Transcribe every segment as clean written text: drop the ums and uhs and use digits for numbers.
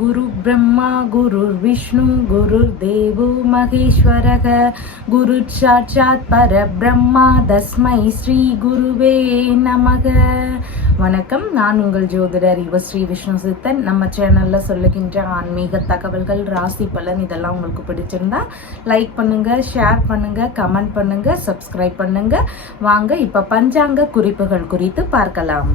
गुरु ब्रह्मा गुरुर्विष्णु गुरुर्देवो महेश्वरः गुरुसाक्षात् परब्रह्मा तस्मै ஸ்ரீ குருவே நமக. வணக்கம், நான் உங்கள் ஜோதிடர் ஸ்ரீ விஷ்ணு சித்தன். நம்ம சேனல்ல சொல்லுகின்ற ஆன்மீக தகவல்கள், ராசி பலன் இதெல்லாம் உங்களுக்கு பிடிச்சிருந்தா லைக் பண்ணுங்க, ஷேர் பண்ணுங்க, கமெண்ட் பண்ணுங்க, சப்ஸ்கிரைப் பண்ணுங்க. வாங்க இப்ப பஞ்சாங்க குறிப்புகள் குறித்து பார்க்கலாம்.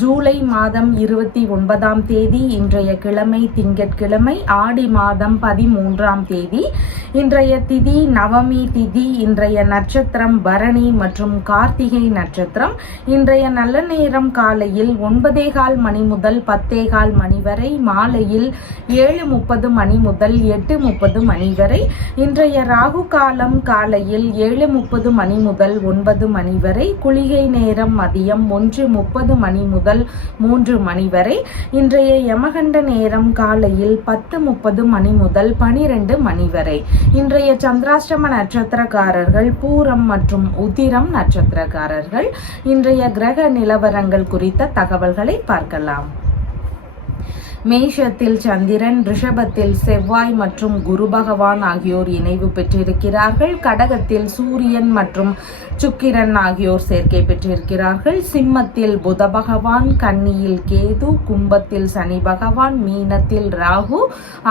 ஜூலை மாதம் 29ஆம் தேதி இன்றைய கிழமை திங்கட்கிழமை, ஆடி மாதம் 13ஆம் தேதி. இன்றைய திதி நவமி திதி. இன்றைய நட்சத்திரம் பரணி மற்றும் கார்த்திகை நட்சத்திரம். இன்றைய நல்ல நேரம் காலையில் 9:15 மணி முதல் 10:15 மணி வரை, மாலையில் 7:30 மணி முதல் 8:30 மணி வரை. இன்றைய ராகு காலம் காலையில் 7:30 மணி முதல் 9 மணி வரை. குளிகை நேரம் மதியம் 1:30 மணி முதல் 3 மணி வரை. இன்றைய யமகண்ட நேரம் காலையில் 10:30 மணி முதல் 12 மணி வரை. இன்றைய சந்திராஷ்டம நட்சத்திரக்காரர்கள் பூரம் மற்றும் உத்திரம் நட்சத்திரக்காரர்கள். இன்றைய கிரக நிலவரங்கள் குறித்த தகவல்களை பார்க்கலாம். மேஷத்தில் சந்திரன், ரிஷபத்தில் செவ்வாய் மற்றும் குரு பகவான் ஆகியோர் இணைவு பெற்றிருக்கிறார்கள். கடகத்தில் சூரியன் மற்றும் சுக்கிரன் ஆகியோர் சேர்க்கை பெற்றிருக்கிறார்கள். சிம்மத்தில் புத பகவான், கன்னியில் கேது, கும்பத்தில் சனி பகவான், மீனத்தில் ராகு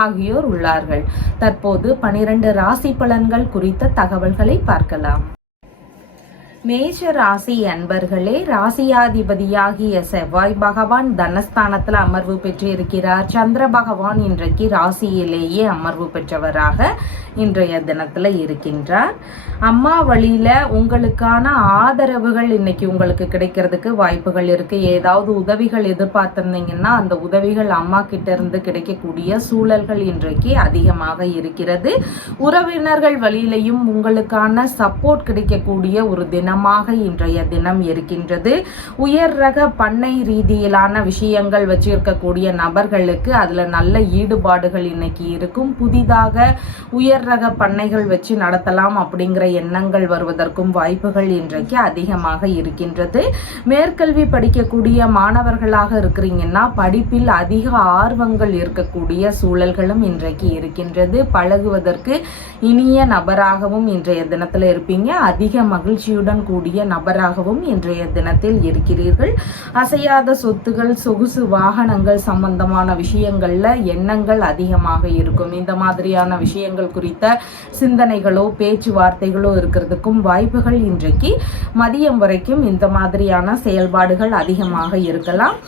ஆகியோர் உள்ளார்கள். தற்போது 12 ராசி பலன்கள் குறித்த தகவல்களை பார்க்கலாம். மேஷ ராசி அன்பர்களே, ராசியாதிபதியாகிய செவ்வாய் பகவான் தனஸ்தானத்தில் அமர்வு பெற்றிருக்கிறார். சந்திர பகவான் இன்றைக்கு ராசியிலேயே அமர்வு பெற்றவராக இன்றைய தினத்துல இருக்கின்றார். அம்மா வழியில உங்களுக்கான ஆதரவுகள் இன்னைக்கு உங்களுக்கு கிடைக்கிறதுக்கு வாய்ப்புகள் இருக்கு. ஏதாவது உதவிகள் எதிர்பார்த்திருந்தீங்கன்னா அந்த உதவிகள் அம்மா கிட்ட இருந்து கிடைக்கக்கூடிய சூழல்கள் இன்றைக்கு அதிகமாக இருக்கிறது. உறவினர்கள் வழியிலையும் உங்களுக்கான சப்போர்ட் கிடைக்கக்கூடிய ஒரு தினம் இன்றைய தினம் இருக்கின்றது. உயர் ரக பண்ணை ரீதியிலான விஷயங்கள் வச்சிருக்கக்கூடிய நபர்களுக்கு அதுல நல்ல ஈடுபாடுகள் இன்னைக்கு இருக்கும். புதிதாக உயர் ரக பண்ணைகள் வச்சு நடத்தலாம் அப்படிங்கிற எண்ணங்கள் வருவதற்கும் வாய்ப்புகள் இன்றைக்கு அதிகமாக இருக்கின்றது. மேற்கல்வி படிக்கக்கூடிய மாணவர்களாக இருக்கிறீங்கன்னா படிப்பில் அதிக ஆர்வங்கள் இருக்கக்கூடிய சூழல்களும் இன்றைக்கு இருக்கின்றது. பழகுவதற்கு இனிய நபராகவும் இன்றைய தினத்துல இருப்பீங்க. அதிக மகிழ்ச்சியுடன் கூடிய நபராகவும் இன்றைய தினத்தில் இருக்கிறீர்கள். அசையாத சொத்துகள், சொகுசு வாகனங்கள் சம்பந்தமான விஷயங்கள்ல எண்ணங்கள் அதிகமாக இருக்கும். இந்த மாதிரியான விஷயங்கள் குறித்த சிந்தனைகளோ பேச்சுவார்த்தைகளோ இருக்கிறதுக்கும் வாய்ப்புகள் இன்றைக்கு மதியம் வரைக்கும் இந்த மாதிரியான செயல்பாடுகள் அதிகமாக இருக்கலாம்.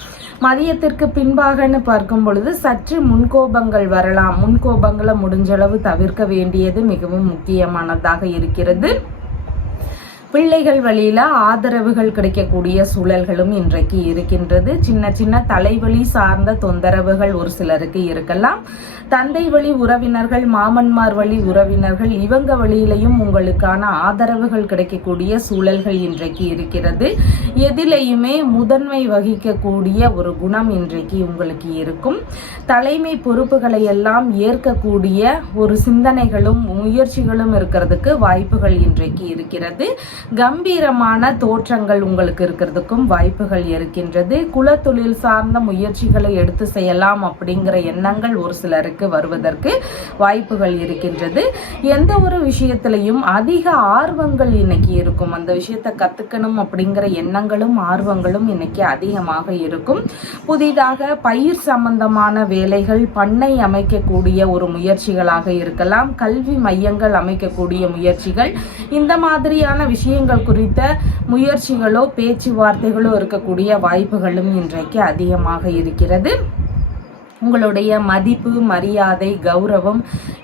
மதியத்திற்கு பின்பாகன்னு பார்க்கும் பொழுது சற்று முன்கோபங்கள் வரலாம். முன்கோபங்களை முடிஞ்சளவு தவிர்க்க வேண்டியது மிகவும் முக்கியமானதாக இருக்கிறது. பிள்ளைகள் வழியில ஆதரவுகள் கிடைக்கக்கூடிய சூழல்களும் இன்றைக்கு இருக்கின்றது. சின்ன சின்ன தலைவலி சார்ந்த தொந்தரவுகள் ஒரு சிலருக்கு இருக்கலாம். தந்தை வழி உறவினர்கள், மாமன்மார் வழி உறவினர்கள் இவங்க வழியிலையும் உங்களுக்கான ஆதரவுகள் கிடைக்கக்கூடிய சூழல்கள் இன்றைக்கு இருக்கிறது. எதிலையுமே முதன்மை வகிக்கக்கூடிய ஒரு குணம் இன்றைக்கு உங்களுக்கு இருக்கும். தலைமை பொறுப்புகளை எல்லாம் ஏற்கக்கூடிய ஒரு சிந்தனைகளும் முயற்சிகளும் இருக்கிறதுக்கு வாய்ப்புகள் இன்றைக்கு இருக்கிறது. கம்பீரமான தோற்றங்கள் உங்களுக்கு இருக்கிறதுக்கும் வாய்ப்புகள் இருக்கின்றது. குலத்தொழில் சார்ந்த முயற்சிகளை எடுத்து செய்யலாம் அப்படிங்கிற எண்ணங்கள் ஒரு சிலருக்கு வருவதற்கு வாய்ப்புகள் இருக்கின்றது. எந்த ஒரு விஷயத்திலையும் அதிக ஆர்வங்கள் இன்னைக்கு இருக்கும். அந்த விஷயத்தை கத்துக்கணும் அப்படிங்கிற எண்ணங்களும் ஆர்வங்களும் இன்னைக்கு அதிகமாக இருக்கும். புதிதாக பயிர் சம்பந்தமான வேலைகள், பண்ணை அமைக்கக்கூடிய ஒரு முயற்சிகளாக இருக்கலாம், கல்வி மையங்கள் அமைக்கக்கூடிய முயற்சிகள், இந்த மாதிரியான விஷயங்கள் குறித்த முயற்சிகளோ பேச்சுவார்த்தைகளோ இருக்கக்கூடிய வாய்ப்புகளும் இன்றைக்கு அதிகமாக இருக்கிறது. உங்களுடைய மதிப்பு, மரியாதை, கௌரவம்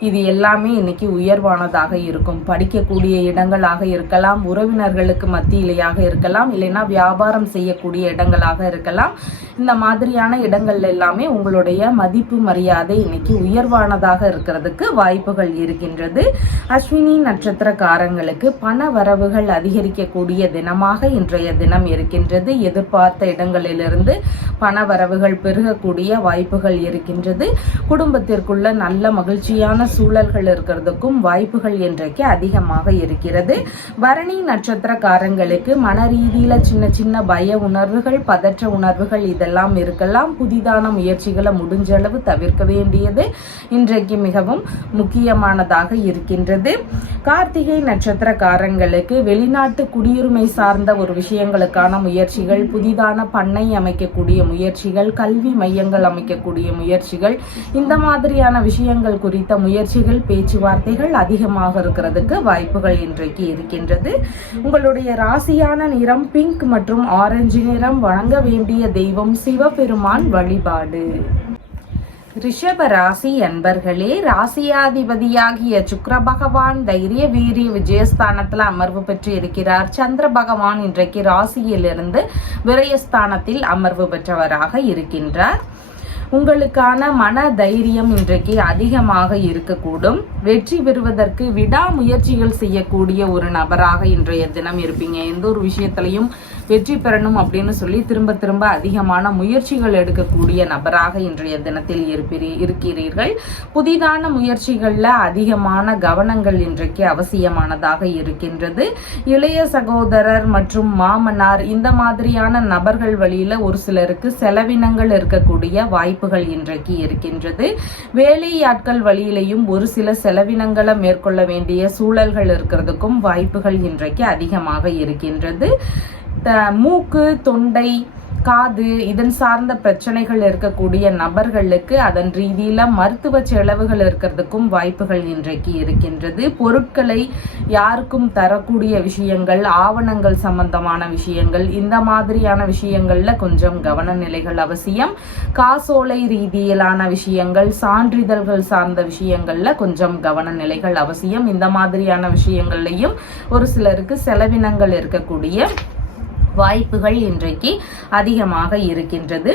இது எல்லாமே இன்னைக்கு உயர்வானதாக இருக்கும். படிக்கக்கூடிய இடங்களாக இருக்கலாம், உறவினர்களுக்கு மத்தியிலேயாக இருக்கலாம், இல்லைன்னா வியாபாரம் செய்யக்கூடிய இடங்களாக இருக்கலாம். இந்த மாதிரியான இடங்கள்ல எல்லாமே உங்களுடைய மதிப்பு, மரியாதை இன்னைக்கு உயர்வானதாக இருக்கிறதுக்கு வாய்ப்புகள் இருக்கின்றது. அஸ்வினி நட்சத்திரக்காரங்களுக்கு பண வரவுகள் அதிகரிக்கக்கூடிய தினமாக இன்றைய தினம் இருக்கின்றது. எதிர்பார்த்த இடங்களிலிருந்து பண வரவுகள் பெருகக்கூடிய வாய்ப்புகள் இருக்கின்றது. குடும்பத்திற்குள்ள நல்ல மகிழ்ச்சியான சூழல்கள் இருக்கிறதுக்கும் வாய்ப்புகள் இன்றைக்கு அதிகமாக இருக்கிறது. பரணி நட்சத்திரக்காரங்களுக்கு மன ரீதியில சின்ன சின்ன பய உணர்வுகள், பதற்ற உணர்வுகள் இதெல்லாம் இருக்கலாம். புதிதான முயற்சிகளை முடிஞ்ச அளவு தவிர்க்க வேண்டியது இன்றைக்கு மிகவும் முக்கியமானதாக இருக்கின்றது. கார்த்திகை நட்சத்திரக்காரங்களுக்கு வெளிநாட்டு குடியுரிமை சார்ந்த ஒரு விஷயங்களுக்கான முயற்சிகள், புதிதான பண்ணை அமைக்கக்கூடிய முயற்சிகள், கல்வி மையங்கள் அமைக்கக்கூடிய முயற்சிகள், இந்த மாதிரியான விஷயங்கள் குறித்த முயற்சிகள், பேச்சுவார்த்தைகள் அதிகமாக இருக்கிறதுக்கு வாய்ப்புகள் இன்றைக்கு இருக்கின்றது. உங்களுடைய ராசியான நிறம் பிங்க் மற்றும் ஆரஞ்சு நிறம். வணங்க வேண்டிய தெய்வம் சிவபெருமான் வழிபாடு. ரிஷப ராசி அன்பர்களே, ராசியாதிபதியாகிய சுக்கிர பகவான் தைரிய வீரிய விஜயஸ்தானத்துல அமர்வு பெற்று இருக்கிறார். சந்திர பகவான் இன்றைக்கு ராசியிலிருந்து விரயஸ்தானத்தில் அமர்வு பெற்றவராக இருக்கின்றார். உங்களுக்கான மன தைரியம் இன்றைக்கு அதிகமாக இருக்கக்கூடும். வெற்றி பெறுவதற்கு விடாமுயற்சிகள் செய்யக்கூடிய ஒரு நபராக இன்றைய தினம் இருப்பீங்க. எந்த ஒரு விஷயத்திலையும் வெற்றி பெறணும் அப்படின்னு சொல்லி திரும்ப திரும்ப அதிகமான முயற்சிகள் எடுக்கக்கூடிய நபராக இன்றைய தினத்தில் இருக்கிறீர்கள். புதிதான முயற்சிகள்ல அதிகமான கவனங்கள் இன்றைக்கு அவசியமானதாக இருக்கின்றது. இளைய சகோதரர் மற்றும் மாமனார் இந்த மாதிரியான நபர்கள் வழியில ஒரு சிலருக்கு செலவினங்கள் இருக்கக்கூடிய வாய்ப்புகள் இன்றைக்கு இருக்கின்றது. வேலையாட்கள் வழியிலையும் ஒரு சில செலவினங்களை மேற்கொள்ள வேண்டிய சூழல்கள் இருக்கிறதுக்கும் வாய்ப்புகள் இன்றைக்கு அதிகமாக இருக்கின்றது. மூக்கு, தொண்டை, காது இதன் சார்ந்த பிரச்சனைகள் இருக்கக்கூடிய நபர்களுக்கு அதன் ரீதியில மருத்துவ செலவுகள் இருக்கிறதுக்கும் வாய்ப்புகள் இன்றைக்கு இருக்கின்றது. பொருட்களை யாருக்கும் தரக்கூடிய விஷயங்கள், ஆவணங்கள் சம்பந்தமான விஷயங்கள், இந்த மாதிரியான விஷயங்கள்ல கொஞ்சம் கவன நிலைகள் அவசியம். காசோலை ரீதியிலான விஷயங்கள், சான்றிதழ்கள் சார்ந்த விஷயங்கள்ல கொஞ்சம் கவன நிலைகள் அவசியம். இந்த மாதிரியான விஷயங்கள்லையும் ஒரு சிலருக்கு செலவினங்கள் இருக்கக்கூடிய வாய்ப்புகள் இன்றைக்கு அதிகமாக இருக்கின்றது.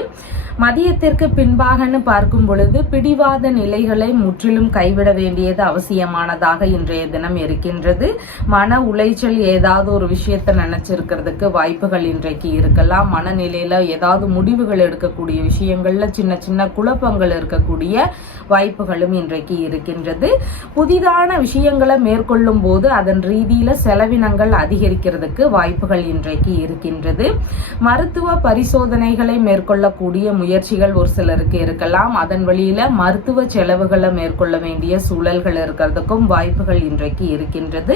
மதியத்திற்கு பின்பாகன்னு பார்க்கும் பொழுது பிடிவாத நிலைகளை முற்றிலும் கைவிட வேண்டியது அவசியமானதாக இன்றைய தினம் இருக்கின்றது. மன உளைச்சல் ஏதாவது ஒரு விஷயத்தை நினைச்சிருக்கிறதுக்கு வாய்ப்புகள் இன்றைக்கு இருக்கலாம். மனநிலையில ஏதாவது முடிவுகள் எடுக்கக்கூடிய விஷயங்கள்ல சின்ன சின்ன குழப்பங்கள் இருக்கக்கூடிய வாய்ப்புகளும் இன்றைக்கு இருக்கின்றது. புதிதான விஷயங்களை மேற்கொள்ளும் போது அதன் ரீதியில செலவினங்கள் அதிகரிக்கிறதுக்கு வாய்ப்புகள் இன்றைக்கு இருக்கின்றது. மருத்துவ பரிசோதனைகளை மேற்கொள்ளக்கூடிய முயற்சிகள் ஒரு சிலருக்கு இருக்கலாம். அதன் வழியில மருத்துவ செலவுகளை மேற்கொள்ள வேண்டிய சூழல்கள் இருக்கிறதுக்கும் வாய்ப்புகள் இன்றைக்கு இருக்கின்றது.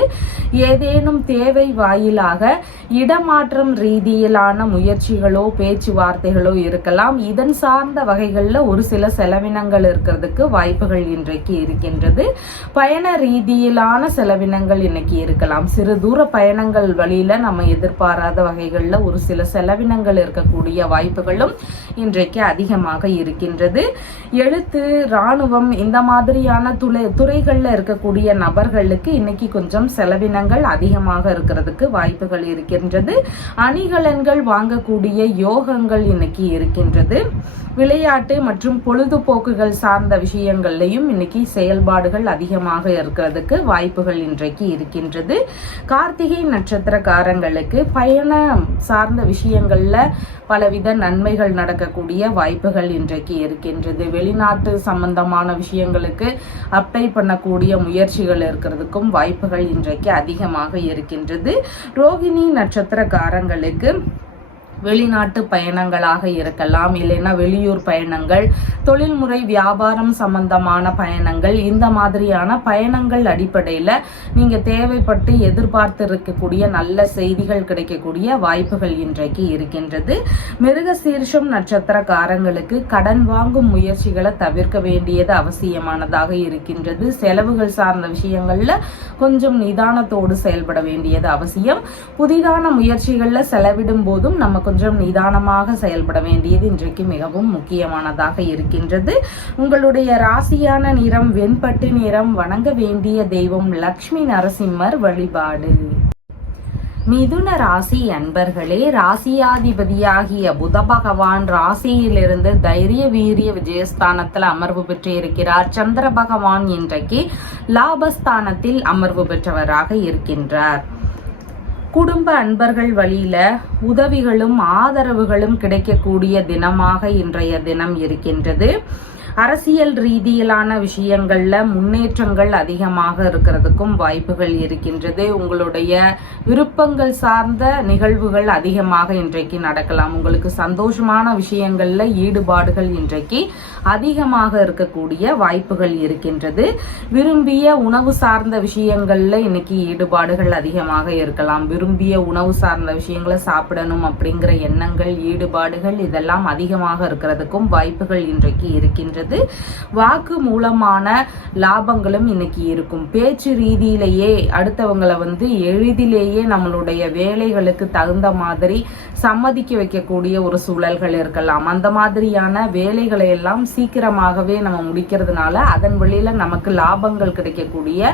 ஏதேனும் தேவை வாயிலாக இடமாற்றம் ரீதியிலான முயற்சிகளோ பேச்சுவார்த்தைகளோ இருக்கலாம். இதன் சார்ந்த வகைகள்ல ஒரு சில செலவினங்கள் இருக்கிறதுக்கு வாய்ப்புகள் இன்றைக்கு இருக்கின்றது. பயண ரீதியிலான செலவினங்கள் இன்னைக்கு இருக்கலாம். சிறு தூர பயணங்கள் வழியில நம்ம எதிர்பாராத வகைகள்ல ஒரு சில செலவினங்கள் இருக்கக்கூடிய வாய்ப்புகளும் இன்றைக்கு அதிகமாக இருக்கின்றது. எழுத்து, இராணுவம் இந்த மாதிரியான துறைகள்ல இருக்கக்கூடிய நபர்களுக்கு இன்னைக்கு கொஞ்சம் செலவினங்கள் அதிகமாக இருக்கிறதுக்கு வாய்ப்புகள் இருக்கின்றது. அணிகலன்கள் வாங்கக்கூடிய யோகங்கள் இன்னைக்கு இருக்கின்றது. விளையாட்டு மற்றும் பொழுதுபோக்குகள் சார்ந்த விஷயங்கள்லையும் இன்னைக்கு செயல்பாடுகள் அதிகமாக இருக்கிறதுக்கு வாய்ப்புகள் இன்றைக்கு இருக்கின்றது. கார்த்திகை நட்சத்திரக்காரங்களுக்கு பயணம் சார்ந்த விஷயங்கள்ல பலவித நன்மைகள் நடக்கக்கூடிய வாய்ப்புகள் இன்றைக்கு இருக்கின்றது. வெளிநாட்டு சம்பந்தமான விஷயங்களுக்கு அப்ளை பண்ணக்கூடிய முயற்சிகள் இருக்கிறதுக்கும் வாய்ப்புகள் இன்றைக்கு அதிகமாக இருக்கின்றது. ரோகிணி நட்சத்திரக்காரங்களுக்கு வெளிநாட்டு பயணங்களாக இருக்கலாம், இல்லைன்னா வெளியூர் பயணங்கள், தொழில்முறை வியாபாரம் சம்பந்தமான பயணங்கள், இந்த மாதிரியான பயணங்கள் அடிப்படையில நீங்க தேவைப்பட்டு எதிர்பார்த்து இருக்கக்கூடிய நல்ல செய்திகள் கிடைக்கக்கூடிய வாய்ப்புகள் இன்றைக்கு இருக்கின்றது. மிருகசீரிஷம் நட்சத்திரக்காரங்களுக்கு கடன் வாங்கும் முயற்சிகளை தவிர்க்க வேண்டியது அவசியமானதாக இருக்கின்றது. செலவுகள் சார்ந்த விஷயங்கள்ல கொஞ்சம் நிதானத்தோடு செயல்பட வேண்டியது அவசியம். புதிதான முயற்சிகள்ல செலவிடும் போதும் நம்ம கொஞ்சம் நிதானமாக செயல்பட வேண்டியது இன்றைக்கு மிகவும் முக்கியமானதாக இருக்கின்றது. உங்களுடைய ராசியான நிறம் வெண்பட்டு நிறம். வணங்க வேண்டிய தெய்வம் லக்ஷ்மி நரசிம்மர் வழிபாடு. மிதுன ராசி அன்பர்களே, ராசியாதிபதியாகிய புத பகவான் ராசியிலிருந்து தைரிய வீரிய விஜயஸ்தானத்தில் அமர்வு பெற்று இருக்கிறார். சந்திர பகவான் இன்றைக்கு லாபஸ்தானத்தில் அமர்வு பெற்றவராக இருக்கின்றார். குடும்ப அன்பர்கள் வழியில உதவிகளும் ஆதரவுகளும் கிடைக்கக்கூடிய தினமாக இன்றைய தினம் இருக்கின்றது. அரசியல் ரீதியிலான விஷயங்கள்ல முன்னேற்றங்கள் அதிகமாக இருக்கிறதுக்கும் வாய்ப்புகள் இருக்கின்றது. உங்களுடைய விருப்பங்கள் சார்ந்த நிகழ்வுகள் அதிகமாக இன்றைக்கு நடக்கலாம். உங்களுக்கு சந்தோஷமான விஷயங்கள்ல ஈடுபாடுகள் இன்றைக்கு அதிகமாக இருக்கக்கூடிய வாய்ப்புகள் இருக்கின்றது. விரும்பிய உணவு சார்ந்த விஷயங்கள்ல இன்னைக்கு ஈடுபாடுகள் அதிகமாக இருக்கலாம். விரும்பிய உணவு சார்ந்த விஷயங்களை சாப்பிடணும் அப்படிங்கிற எண்ணங்கள், ஈடுபாடுகள் இதெல்லாம் அதிகமாக இருக்கிறதுக்கும் வாய்ப்புகள் இன்றைக்கு இருக்கின்றது. வாக்கு மூலமான லாபங்களும் இன்னைக்கு இருக்கும். பேச்சு ரீதியிலேயே அடுத்தவங்களை எளிதிலேயே நம்மளுடைய வேலைகளுக்கு தகுந்த மாதிரி சம்மதிக்க வைக்கக்கூடிய ஒரு சூழல்கள் இருக்கலாம். அந்த மாதிரியான வேலைகளை எல்லாம் சீக்கிரமாகவே நம்ம முடிக்கிறதுனால அதன் வழியில நமக்கு லாபங்கள் கிடைக்கக்கூடிய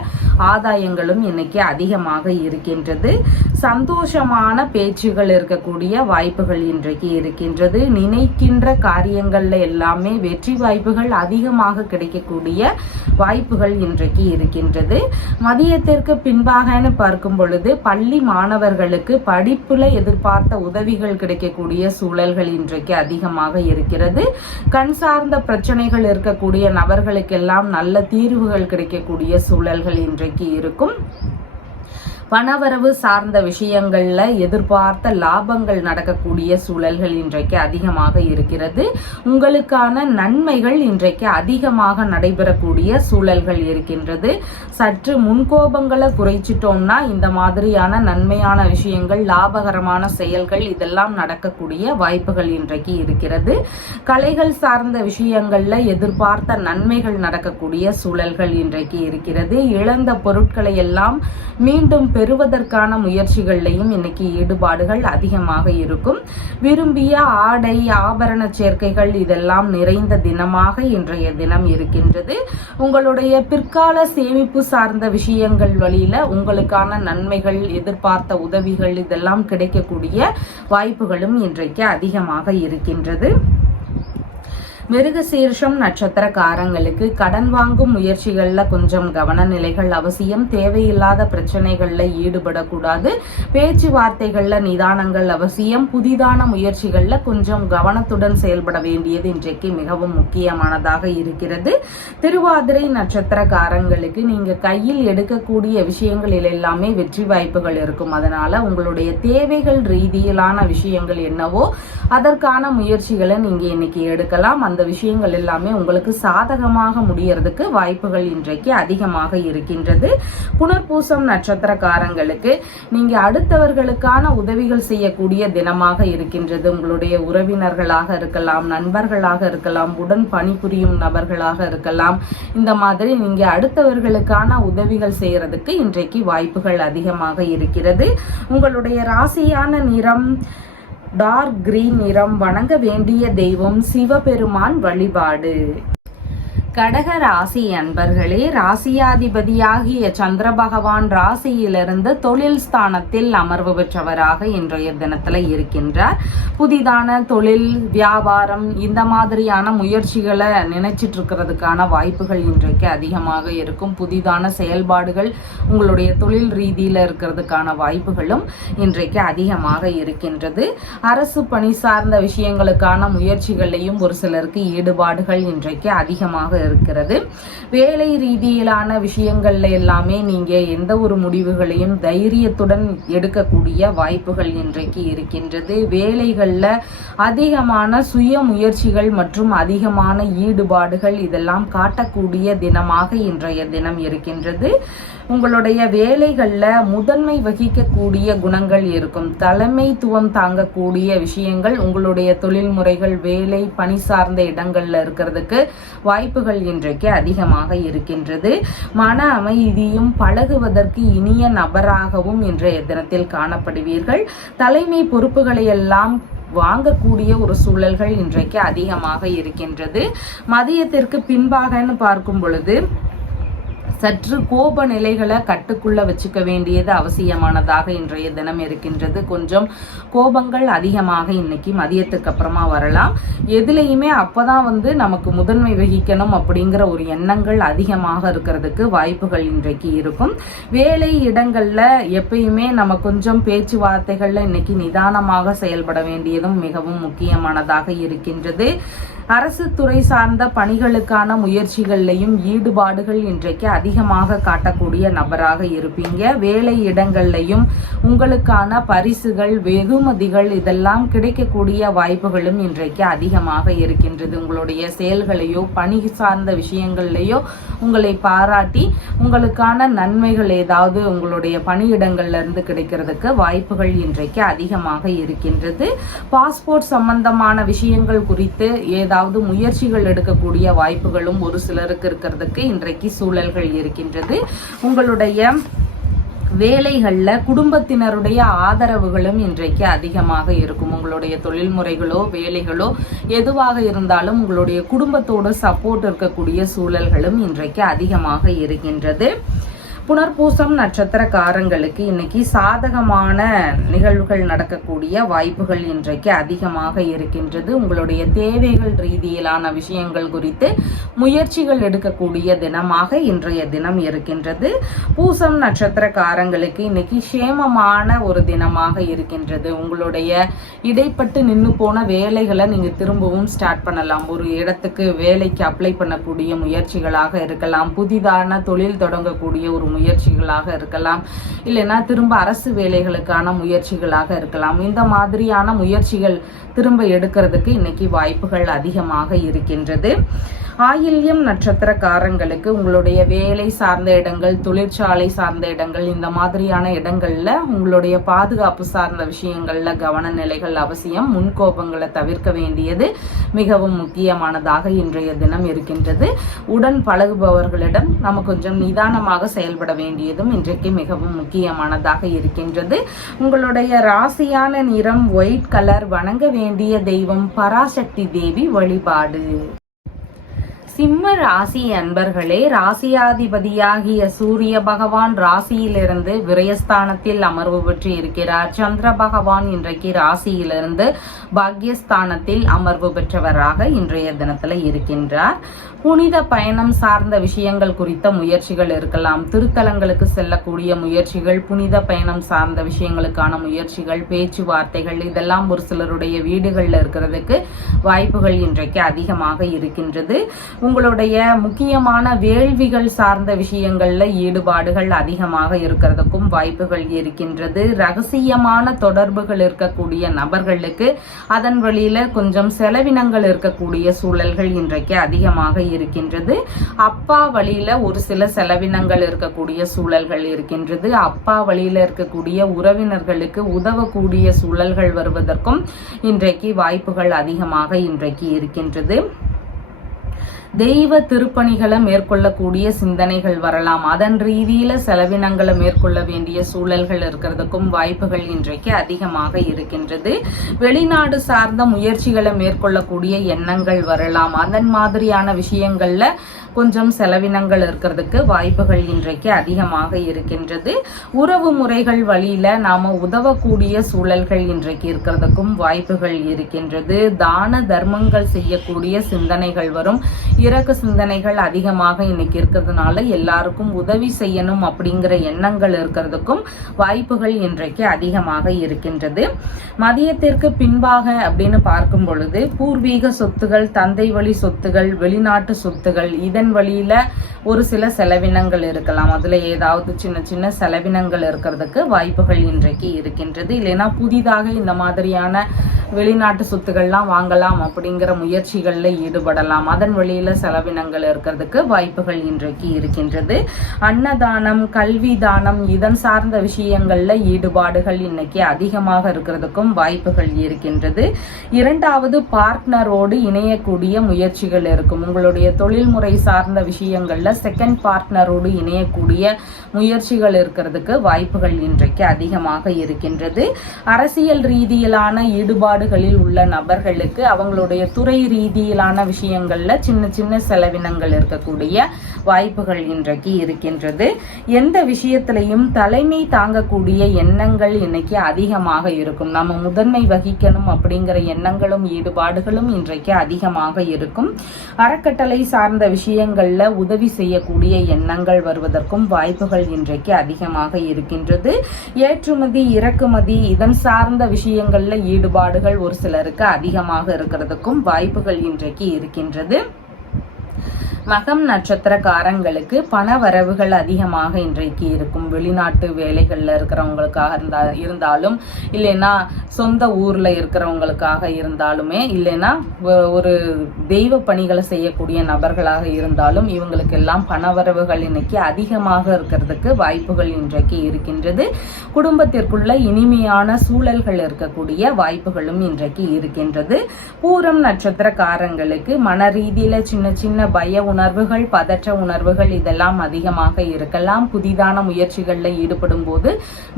ஆதாயங்களும் இன்னைக்கு அதிகமாக இருக்கின்றது. சந்தோஷமான பேச்சுகள் இருக்கக்கூடிய வாய்ப்புகள் இன்றைக்கு இருக்கின்றது. நினைக்கின்ற காரியங்கள்ல எல்லாமே வெற்றி வாய்ப்புகள் அதிகமாக கிடைக்கக்கூடிய வாய்ப்புகள் இன்றைக்கு இருக்கின்றது. மதியத்திற்கு பின்பாகன்னு பார்க்கும் பொழுது பள்ளி மாணவர்களுக்கு படிப்புல எதிர்பார்த்த உதவிகள் கிடைக்கக்கூடிய சூழல்கள் இன்றைக்கு அதிகமாக இருக்கிறது. கண் சார்ந்த பிரச்சனைகள் இருக்கக்கூடிய நபர்களுக்கெல்லாம் நல்ல தீர்வுகள் கிடைக்கக்கூடிய சூழல்கள் இன்றைக்கு இருக்கும். பணவரவு சார்ந்த விஷயங்கள்ல எதிர்பார்த்த லாபங்கள் நடக்கக்கூடிய சூழல்கள் இன்றைக்கு அதிகமாக இருக்கிறது. உங்களுக்கான நன்மைகள் இன்றைக்கு அதிகமாக நடைபெறக்கூடிய சூழல்கள் இருக்கின்றது. சற்று முன்கோபங்களை குறைச்சிட்டோம்னா இந்த மாதிரியான நன்மையான விஷயங்கள், லாபகரமான செயல்கள் இதெல்லாம் நடக்கக்கூடிய வாய்ப்புகள் இன்றைக்கு இருக்கிறது. கலைகள் சார்ந்த விஷயங்கள்ல எதிர்பார்த்த நன்மைகள் நடக்கக்கூடிய சூழல்கள் இன்றைக்கு இருக்கிறது. இழந்த பொருட்களை எல்லாம் மீண்டும் பெறுவதற்கான முயற்சிகள்லையும் இன்னைக்கு ஈடுபாடுகள் அதிகமாக இருக்கும். விரும்பிய ஆடை ஆபரண சேர்க்கைகள் இதெல்லாம் நிறைந்த தினமாக இன்றைய தினம் இருக்கின்றது. உங்களுடைய பிற்கால சேமிப்பு சார்ந்த விஷயங்கள் வழியில உங்களுக்கான நன்மைகள், எதிர்பார்த்த உதவிகள் இதெல்லாம் கிடைக்கக்கூடிய வாய்ப்புகளும் இன்றைக்கு அதிகமாக இருக்கின்றது. மிருகசீர்ஷம் நட்சத்திரக்காரங்களுக்கு கடன் வாங்கும் முயற்சிகள்ல கொஞ்சம் கவன நிலைகள் அவசியம். தேவையில்லாத பிரச்சனைகள்ல ஈடுபடக்கூடாது. பேச்சுவார்த்தைகள்ல நிதானங்கள் அவசியம். புதிதான முயற்சிகள்ல கொஞ்சம் கவனத்துடன் செயல்பட வேண்டியது இன்றைக்கு மிகவும் முக்கியமானதாக இருக்கிறது. திருவாதிரை நட்சத்திரக்காரங்களுக்கு நீங்க கையில் எடுக்கக்கூடிய விஷயங்களில் எல்லாமே வெற்றி வாய்ப்புகள் இருக்கும். அதனால உங்களுடைய தேவைகள் ரீதியிலான விஷயங்கள் என்னவோ அதற்கான முயற்சிகளை நீங்க இன்னைக்கு எடுக்கலாம். அந்த விஷயங்கள் எல்லாமே உங்களுக்கு சாதகமாக முடியறதுக்கு வாய்ப்புகள் இன்றைக்கு அதிகமாக இருக்கின்றது. புனர்பூசம் நட்சத்திரக்காரங்களுக்கு நீங்க அடுத்தவர்களுக்கான உதவிகள் செய்யக்கூடிய தினமாக இருக்கின்றது. உங்களுடைய உறவினர்களாக இருக்கலாம், நண்பர்களாக இருக்கலாம், உடன் பணிபுரியும் நபர்களாக இருக்கலாம். இந்த மாதிரி நீங்க அடுத்தவர்களுக்கான உதவிகள் செய்யறதுக்கு இன்றைக்கு வாய்ப்புகள் அதிகமாக இருக்கிறது. உங்களுடைய ராசியான நிறம் டார்க் கிரீன் நிறம். வணங்க வேண்டிய தெய்வம் சிவபெருமான் வழிபாடு. கடக ராசி அன்பர்களே, ராசியாதிபதியாகிய சந்திர பகவான் ராசியிலிருந்து தொழில் ஸ்தானத்தில் அமர்வு பெற்றவராக இன்றைய தினத்துல இருக்கின்றார். புதிதான தொழில், வியாபாரம் இந்த மாதிரியான முயற்சிகளை நினைச்சிட்டு இருக்கிறதுக்கான வாய்ப்புகள் இன்றைக்கு அதிகமாக இருக்கும். புதிதான செயல்பாடுகள் உங்களுடைய தொழில் ரீதியில இருக்கிறதுக்கான வாய்ப்புகளும் இன்றைக்கு அதிகமாக இருக்கின்றது. அரசு பணி சார்ந்த விஷயங்களுக்கான முயற்சிகளையும் ஒரு சிலருக்கு ஈடுபாடுகள் இன்றைக்கு அதிகமாக இருக்கிறது. வேலை ரீதியிலான விஷயங்கள்ல எல்லாமே நீங்க எந்த ஒரு முடிவுகளையும் தைரியத்துடன் எடுக்கக்கூடிய வாய்ப்புகள் இன்றைக்கு இருக்கின்றது. வேலைகள்ல அதிகமான சுய முயற்சிகள் மற்றும் அதிகமான ஈடுபாடுகள் இதெல்லாம் காட்டக்கூடிய தினமாக இன்றைய தினம் இருக்கின்றது. உங்களுடைய வேலைகள்ல முதன்மை வகிக்கக்கூடிய குணங்கள் இருக்கும். தலைமைத்துவம் தாங்கக்கூடிய விஷயங்கள் உங்களுடைய தொழில் முறைகள், வேலை, பணி சார்ந்த இடங்கள்ல இருக்கிறதுக்கு வாய்ப்புகள் இன்றைக்கு அதிகமாக இருக்கின்றது. மன அமைதியும் பழகுவதற்கு இனிய நபராகவும் இன்றைய தினத்தில் காணப்படுவீர்கள். தலைமை பொறுப்புகளை எல்லாம் வாங்கக்கூடிய ஒரு சூழல்கள் இன்றைக்கு அதிகமாக இருக்கின்றது. மதியத்திற்கு பின்பாகன்னு பார்க்கும் பொழுது சற்று கோப நிலைகளை கட்டுக்குள்ள வச்சுக்க வேண்டியது அவசியமானதாக இன்றைய தினம் இருக்கின்றது. கொஞ்சம் கோபங்கள் அதிகமாக இன்னைக்கு மதியத்துக்கு அப்புறமா வரலாம். எதுலையுமே அப்பதான் நமக்கு முதன்மை வகிக்கணும் அப்படிங்கிற ஒரு எண்ணங்கள் அதிகமாக இருக்கிறதுக்கு வாய்ப்புகள் இன்றைக்கு இருக்கும். வேலை இடங்கள்ல எப்பயுமே நம்ம கொஞ்சம் பேச்சுவார்த்தைகள்ல இன்னைக்கு நிதானமாக செயல்பட வேண்டியதும் மிகவும் முக்கியமானதாக இருக்கின்றது. அரசு துறை சார்ந்த பணிகளுக்கான முயற்சிகள்லையும் ஈடுபாடுகள் இன்றைக்கு அதிகமாக காட்டக்கூடிய நபராக இருப்பீங்க. வேலை இடங்கள்லையும் உங்களுக்கான பரிசுகள், வெகுமதிகள் இதெல்லாம் கிடைக்கக்கூடிய வாய்ப்புகளும் இன்றைக்கு அதிகமாக இருக்கின்றது. உங்களுடைய செயல்களையோ பணி சார்ந்த விஷயங்கள்லையோ உங்களை பாராட்டி உங்களுக்கான நன்மைகள் ஏதாவது உங்களுடைய பணியிடங்கள்ல இருந்து கிடைக்கிறதுக்கு வாய்ப்புகள் இன்றைக்கு அதிகமாக இருக்கின்றது. பாஸ்போர்ட் சம்பந்தமான விஷயங்கள் குறித்து ஏதாவது முயற்சிகள் எடுக்கக்கூடிய வாய்ப்புகளும் ஒரு சிலருக்கு இருக்கிறதுக்கு இன்றைக்கு சூழல்கள் இருக்கின்றது. உங்களுடைய வேலைகள்ல குடும்பத்தினருடைய ஆதரவுகளும் இன்றைக்கு அதிகமாக இருக்கும். உங்களுடைய தொழில் முறைகளோ வேலைகளோ எதுவாக இருந்தாலும் உங்களுடைய குடும்பத்தோட சப்போர்ட் இருக்கக்கூடிய சூழல்களும் இன்றைக்கு அதிகமாக இருக்கின்றது. புனர்பூசம் நட்சத்திரக்காரங்களுக்கு இன்னைக்கு சாதகமான நிகழ்வுகள் நடக்கக்கூடிய வாய்ப்புகள் இன்றைக்கு அதிகமாக இருக்கின்றது. உங்களுடைய தேவைகள் ரீதியிலான விஷயங்கள் குறித்து முயற்சிகள் எடுக்கக்கூடிய தினமாக இன்றைய தினம் இருக்கின்றது. பூசம் நட்சத்திரக்காரங்களுக்கு இன்னைக்கு சேமமான ஒரு தினமாக இருக்கின்றது. உங்களுடைய இடைப்பட்டு நின்று போன வேலைகளை நீங்க திரும்பவும் ஸ்டார்ட் பண்ணலாம். ஒரு இடத்துக்கு வேலைக்கு அப்ளை பண்ணக்கூடிய முயற்சிகளாக இருக்கலாம், புதிதான தொழில் தொடங்கக்கூடிய ஒரு முயற்சிகளாக இருக்கலாம், இல்லைன்னா திரும்ப அரசு வேலைகளுக்கான முயற்சிகளாக இருக்கலாம். இந்த மாதிரியான முயற்சிகள் திரும்ப எடுக்கிறதுக்கு இன்னைக்கு வாய்ப்புகள் அதிகமாக இருக்கின்றது. ஆயில்யம் நட்சத்திரக்காரங்களுக்கு உங்களுடைய வேலை சார்ந்த இடங்கள், தொழிற்சாலை சார்ந்த இடங்கள், இந்த மாதிரியான இடங்கள்ல உங்களுடைய பாதுகாப்பு சார்ந்த விஷயங்கள்ல கவன நிலைகள் அவசியம். முன்கோபங்களை தவிர்க்க வேண்டியது மிகவும் முக்கியமானதாக இன்றைய தினம் இருக்கின்றது. உடன் பழகுபவர்களிடம் நம்ம கொஞ்சம் நிதானமாக செயல்பட வேண்டியதும் இன்றைக்கு மிகவும் முக்கியமானதாக இருக்கின்றது. உங்களுடைய ராசியான நிறம் ஒயிட் கலர். வணங்க வேண்டிய தெய்வம் பராசக்தி தேவி வழிபாடு. சிம்ம ராசி அன்பர்களே, ராசியாதிபதியாகிய சூரிய பகவான் ராசியிலிருந்து விரயஸ்தானத்தில் அமர்வு பெற்று இருக்கிறார். சந்திர பகவான் இன்றைக்கு ராசியிலிருந்து பாக்யஸ்தானத்தில் அமர்வு பெற்றவராக இன்றைய தினத்துல இருக்கின்றார். புனித பயணம் சார்ந்த விஷயங்கள் குறித்த முயற்சிகள் இருக்கலாம். திருத்தலங்களுக்கு செல்லக்கூடிய முயற்சிகள், புனித பயணம் சார்ந்த விஷயங்களுக்கான முயற்சிகள், பேச்சுவார்த்தைகள் இதெல்லாம் ஒரு சிலருடைய வீடுகள்ல இருக்கிறதுக்கு வாய்ப்புகள் இன்றைக்கு அதிகமாக இருக்கின்றது. உங்களுடைய முக்கியமான வேள்விகள் சார்ந்த விஷயங்கள்ல ஈடுபாடுகள் அதிகமாக இருக்கிறதுக்கும் வாய்ப்புகள் இருக்கின்றது. ரகசியமான தொடர்புகள் இருக்கக்கூடிய நபர்களுக்கு அதன் வழியில கொஞ்சம் செலவினங்கள் இருக்கக்கூடிய சூழல்கள் இன்றைக்கு அதிகமாக இருக்கின்றது. அப்பா வழியில ஒரு சில செலவினங்கள் இருக்கக்கூடிய சூழல்கள் இருக்கின்றது. அப்பா வழியில இருக்கக்கூடிய உறவினர்களுக்கு உதவக்கூடிய சூழல்கள் வருவதற்கும் இன்றைக்கு வாய்ப்புகள் அதிகமாக இன்றைக்கு இருக்கின்றது. தெய்வ திருப்பணிகளை மேற்கொள்ளக்கூடிய சிந்தனைகள் வரலாம். அதன் ரீதியில செலவினங்களை மேற்கொள்ள வேண்டிய சூழல்கள் இருக்கிறதுக்கும் வாய்ப்புகள் இன்றைக்கு அதிகமாக இருக்கின்றது. வெளிநாடு சார்ந்த முயற்சிகளை மேற்கொள்ளக்கூடிய எண்ணங்கள் வரலாம். அதன் மாதிரியான விஷயங்கள்ல கொஞ்சம் செலவினங்கள் இருக்கிறதுக்கு வாய்ப்புகள் இன்றைக்கு அதிகமாக இருக்கின்றது. உறவு முறைகள் வழியில நாம உதவக்கூடிய சூழல்கள் இன்றைக்கு இருக்கிறதுக்கும் வாய்ப்புகள் இருக்கின்றது. தான தர்மங்கள் செய்யக்கூடிய சிந்தனைகள் வரும். இறக்க சிந்தனைகள் அதிகமாக இன்னைக்கு இருக்கிறதுனால எல்லாருக்கும் உதவி செய்யணும் அப்படிங்கிற எண்ணங்கள் இருக்கிறதுக்கும் வாய்ப்புகள் இன்றைக்கு அதிகமாக இருக்கின்றது. மதியத்திற்கு பின்பாக அப்படின்னு பார்க்கும் பொழுது பூர்வீக சொத்துகள், தந்தை வழி சொத்துகள், வெளிநாட்டு சொத்துகள் இதன் வழியில ஒரு சில செலவினங்கள் இருக்கலாம். அதுல ஏதாவது சின்ன சின்ன செலவினங்கள் இருக்கிறதுக்கு வாய்ப்புகள் இன்றைக்கு இருக்கின்றது. இல்லைன்னா புதிதாக இந்த மாதிரியான வெளிநாட்டு சொத்துக்கள்லாம் வாங்கலாம் அப்படிங்கிற முயற்சிகள்ல ஈடுபடலாம். அதன் வழியில செலவினங்கள் இருக்கிறதுக்கு வாய்ப்புகள் இன்றைக்கு இருக்கின்றது. அன்னதானம், கல்வி தானம் இதன் சார்ந்த விஷயங்கள்ல ஈடுபாடுகள் இன்னைக்கு அதிகமாக இருக்கிறதுக்கும் வாய்ப்புகள் இருக்கின்றது. இரண்டாவது பார்ட்னரோடு இணையக்கூடிய முயற்சிகள் இருக்கும். உங்களுடைய தொழில்முறை சார்ந்த விஷயங்கள்ல செகண்ட் பார்ட்னரோடு இணையக்கூடிய முயற்சிகள் இருக்கிறதுக்கு வாய்ப்புகள் இன்றைக்கு அதிகமாக இருக்கின்றது. அரசியல் ரீதியிலான ஈடுபாடுகளில் உள்ள நபர்களுக்கு அவங்களுடைய துறை ரீதியிலான விஷயங்கள்ல சின்ன சின்ன செலவினங்கள் இருக்கக்கூடிய வாய்ப்புகள் இன்றைக்கு இருக்கின்றது. எந்த விஷயத்திலையும் தலைமை தாங்கக்கூடிய எண்ணங்கள் இன்னைக்கு அதிகமாக இருக்கும். நம்ம முதன்மை வகிக்கணும் அப்படிங்கிற எண்ணங்களும் ஈடுபாடுகளும் இன்றைக்கு அதிகமாக இருக்கும். அறக்கட்டளை சார்ந்த விஷயங்கள்ல உதவி செய்யக்கூடிய எண்ணங்கள் வருவதற்கும் வாய்ப்புகள் இன்றைக்கு அதிகமாக இருக்கின்றது. ஏற்றுமதி இறக்குமதி இதன் சார்ந்த விஷயங்கள்ல ஈடுபாடுகள் ஒரு சிலருக்கு அதிகமாக இருக்கிறதுக்கும் வாய்ப்புகள் இன்றைக்கு இருக்கின்றது. மகம் நட்சத்திரக்காரங்களுக்கு பண வரவுகள் அதிகமாக இன்றைக்கு இருக்கும். வெளிநாட்டு வேலைகள்ல இருக்கிறவங்களுக்காக இருந்தாலும் இல்லைன்னா சொந்த ஊர்ல இருக்கிறவங்களுக்காக இருந்தாலுமே இல்லைன்னா ஒரு தெய்வ பணிகளை செய்யக்கூடிய நபர்களாக இருந்தாலும் இவங்களுக்கு எல்லாம் பண வரவுகள் இன்னைக்கு அதிகமாக இருக்கிறதுக்கு வாய்ப்புகள் இன்றைக்கு இருக்கின்றது. குடும்பத்திற்குள்ள இனிமையான சூழல்கள் இருக்கக்கூடிய வாய்ப்புகளும் இன்றைக்கு இருக்கின்றது. பூரம் நட்சத்திரக்காரங்களுக்கு மன ரீதியில சின்ன சின்ன பய உணர்வுகள் பதற்ற உணர்வுகள் இதெல்லாம் அதிகமாக இருக்கலாம். புதிதான முயற்சிகளில் ஈடுபடும் போது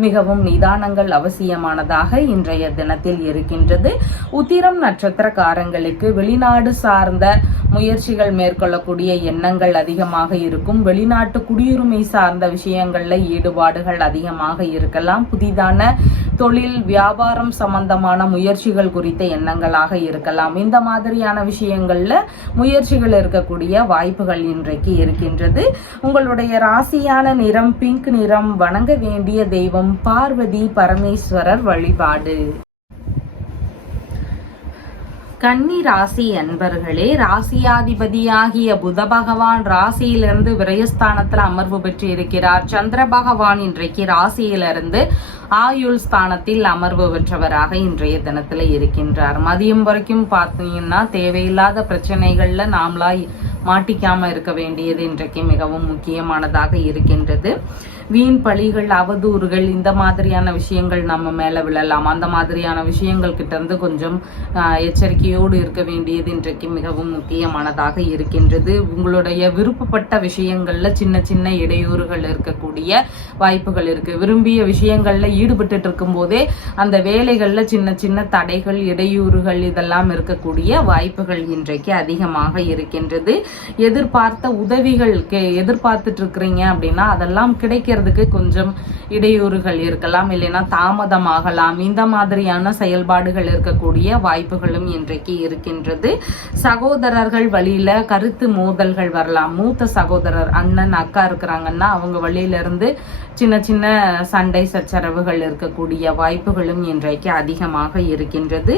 மிகவும் நிதானங்கள் அவசியமானதாக இன்றைய தினத்தில் இருக்கின்றது. உத்திரம் நட்சத்திரக்காரங்களுக்கு வெளிநாடு சார்ந்த முயற்சிகள் மேற்கொள்ளக்கூடிய எண்ணங்கள் அதிகமாக இருக்கும். வெளிநாட்டு குடியுரிமை சார்ந்த விஷயங்கள்ல ஈடுபாடுகள் அதிகமாக இருக்கலாம். புதிதான தொழில் வியாபாரம் சம்பந்தமான முயற்சிகள் குறித்த எண்ணங்களாக இருக்கலாம். இந்த மாதிரியான விஷயங்கள்ல முயற்சிகள் இருக்கக்கூடிய வாய்ப்புகள் இன்றைக்கு இருக்கின்றது. உங்களுடைய ராசியான நிறம் பிங்க் நிறம். வணங்க வேண்டிய தெய்வம் பார்வதி பரமேஸ்வரர் வழிபாடு. கன்னி ராசி அன்பர்களே, ராசியாதிபதியாகிய புத பகவான் ராசியிலிருந்து விரயஸ்தானத்துல அமர்வு பெற்று இருக்கிறார். சந்திர பகவான் இன்றைக்கு ராசியிலிருந்து ஆயுள் ஸ்தானத்தில் அமர்வு பெற்றவராக இன்றைய தினத்துல இருக்கின்றார். மதியம் வரைக்கும் பார்த்தீங்கன்னா தேவையில்லாத பிரச்சனைகள்ல நாமளா மாட்டிக்காம இருக்க வேண்டியது இன்றைக்கு மிகவும் முக்கியமானதாக இருக்கின்றது. வீண் பழிகள் அவதூறுகள் இந்த மாதிரியான விஷயங்கள் நம்ம மேல விழலாம். அந்த மாதிரியான விஷயங்கள் கிட்ட இருந்து கொஞ்சம் எச்சரிக்கையோடு இருக்க வேண்டியது இன்றைக்கு மிகவும் முக்கியமானதாக இருக்கின்றது. உங்களுடைய விருப்பப்பட்ட விஷயங்கள்ல சின்ன சின்ன இடையூறுகள் இருக்கக்கூடிய வாய்ப்புகள் இருக்கு. விரும்பிய விஷயங்கள்ல ஈடுபட்டு இருக்கும் போதே அந்த வேலைகள்ல சின்ன சின்ன தடைகள் இடையூறுகள் இதெல்லாம் இருக்கக்கூடிய வாய்ப்புகள் இன்றைக்கு அதிகமாக இருக்கின்றது. எதிர்பார்த்த உதவிகள் எதிர்பார்த்துட்டு இருக்கிறீங்க அப்படின்னா அதெல்லாம் கிடைக்கிறதுக்கு கொஞ்சம் இடையூறுகள் இருக்கலாம், இல்லைன்னா தாமதமாகலாம். இந்த மாதிரியான செயல்பாடுகள் இருக்கக்கூடிய வாய்ப்புகளும் இன்றைக்கு இருக்கின்றது. சகோதரர்கள் வழியில கருத்து மோதல்கள் வரலாம். மூத்த சகோதரர் அண்ணன் அக்கா இருக்கிறாங்கன்னா அவங்க வழியில இருந்து சின்ன சின்ன சண்டை சச்சரவுகள் இருக்கக்கூடிய வாய்ப்புகளும் இன்றைக்கு அதிகமாக இருக்கின்றது.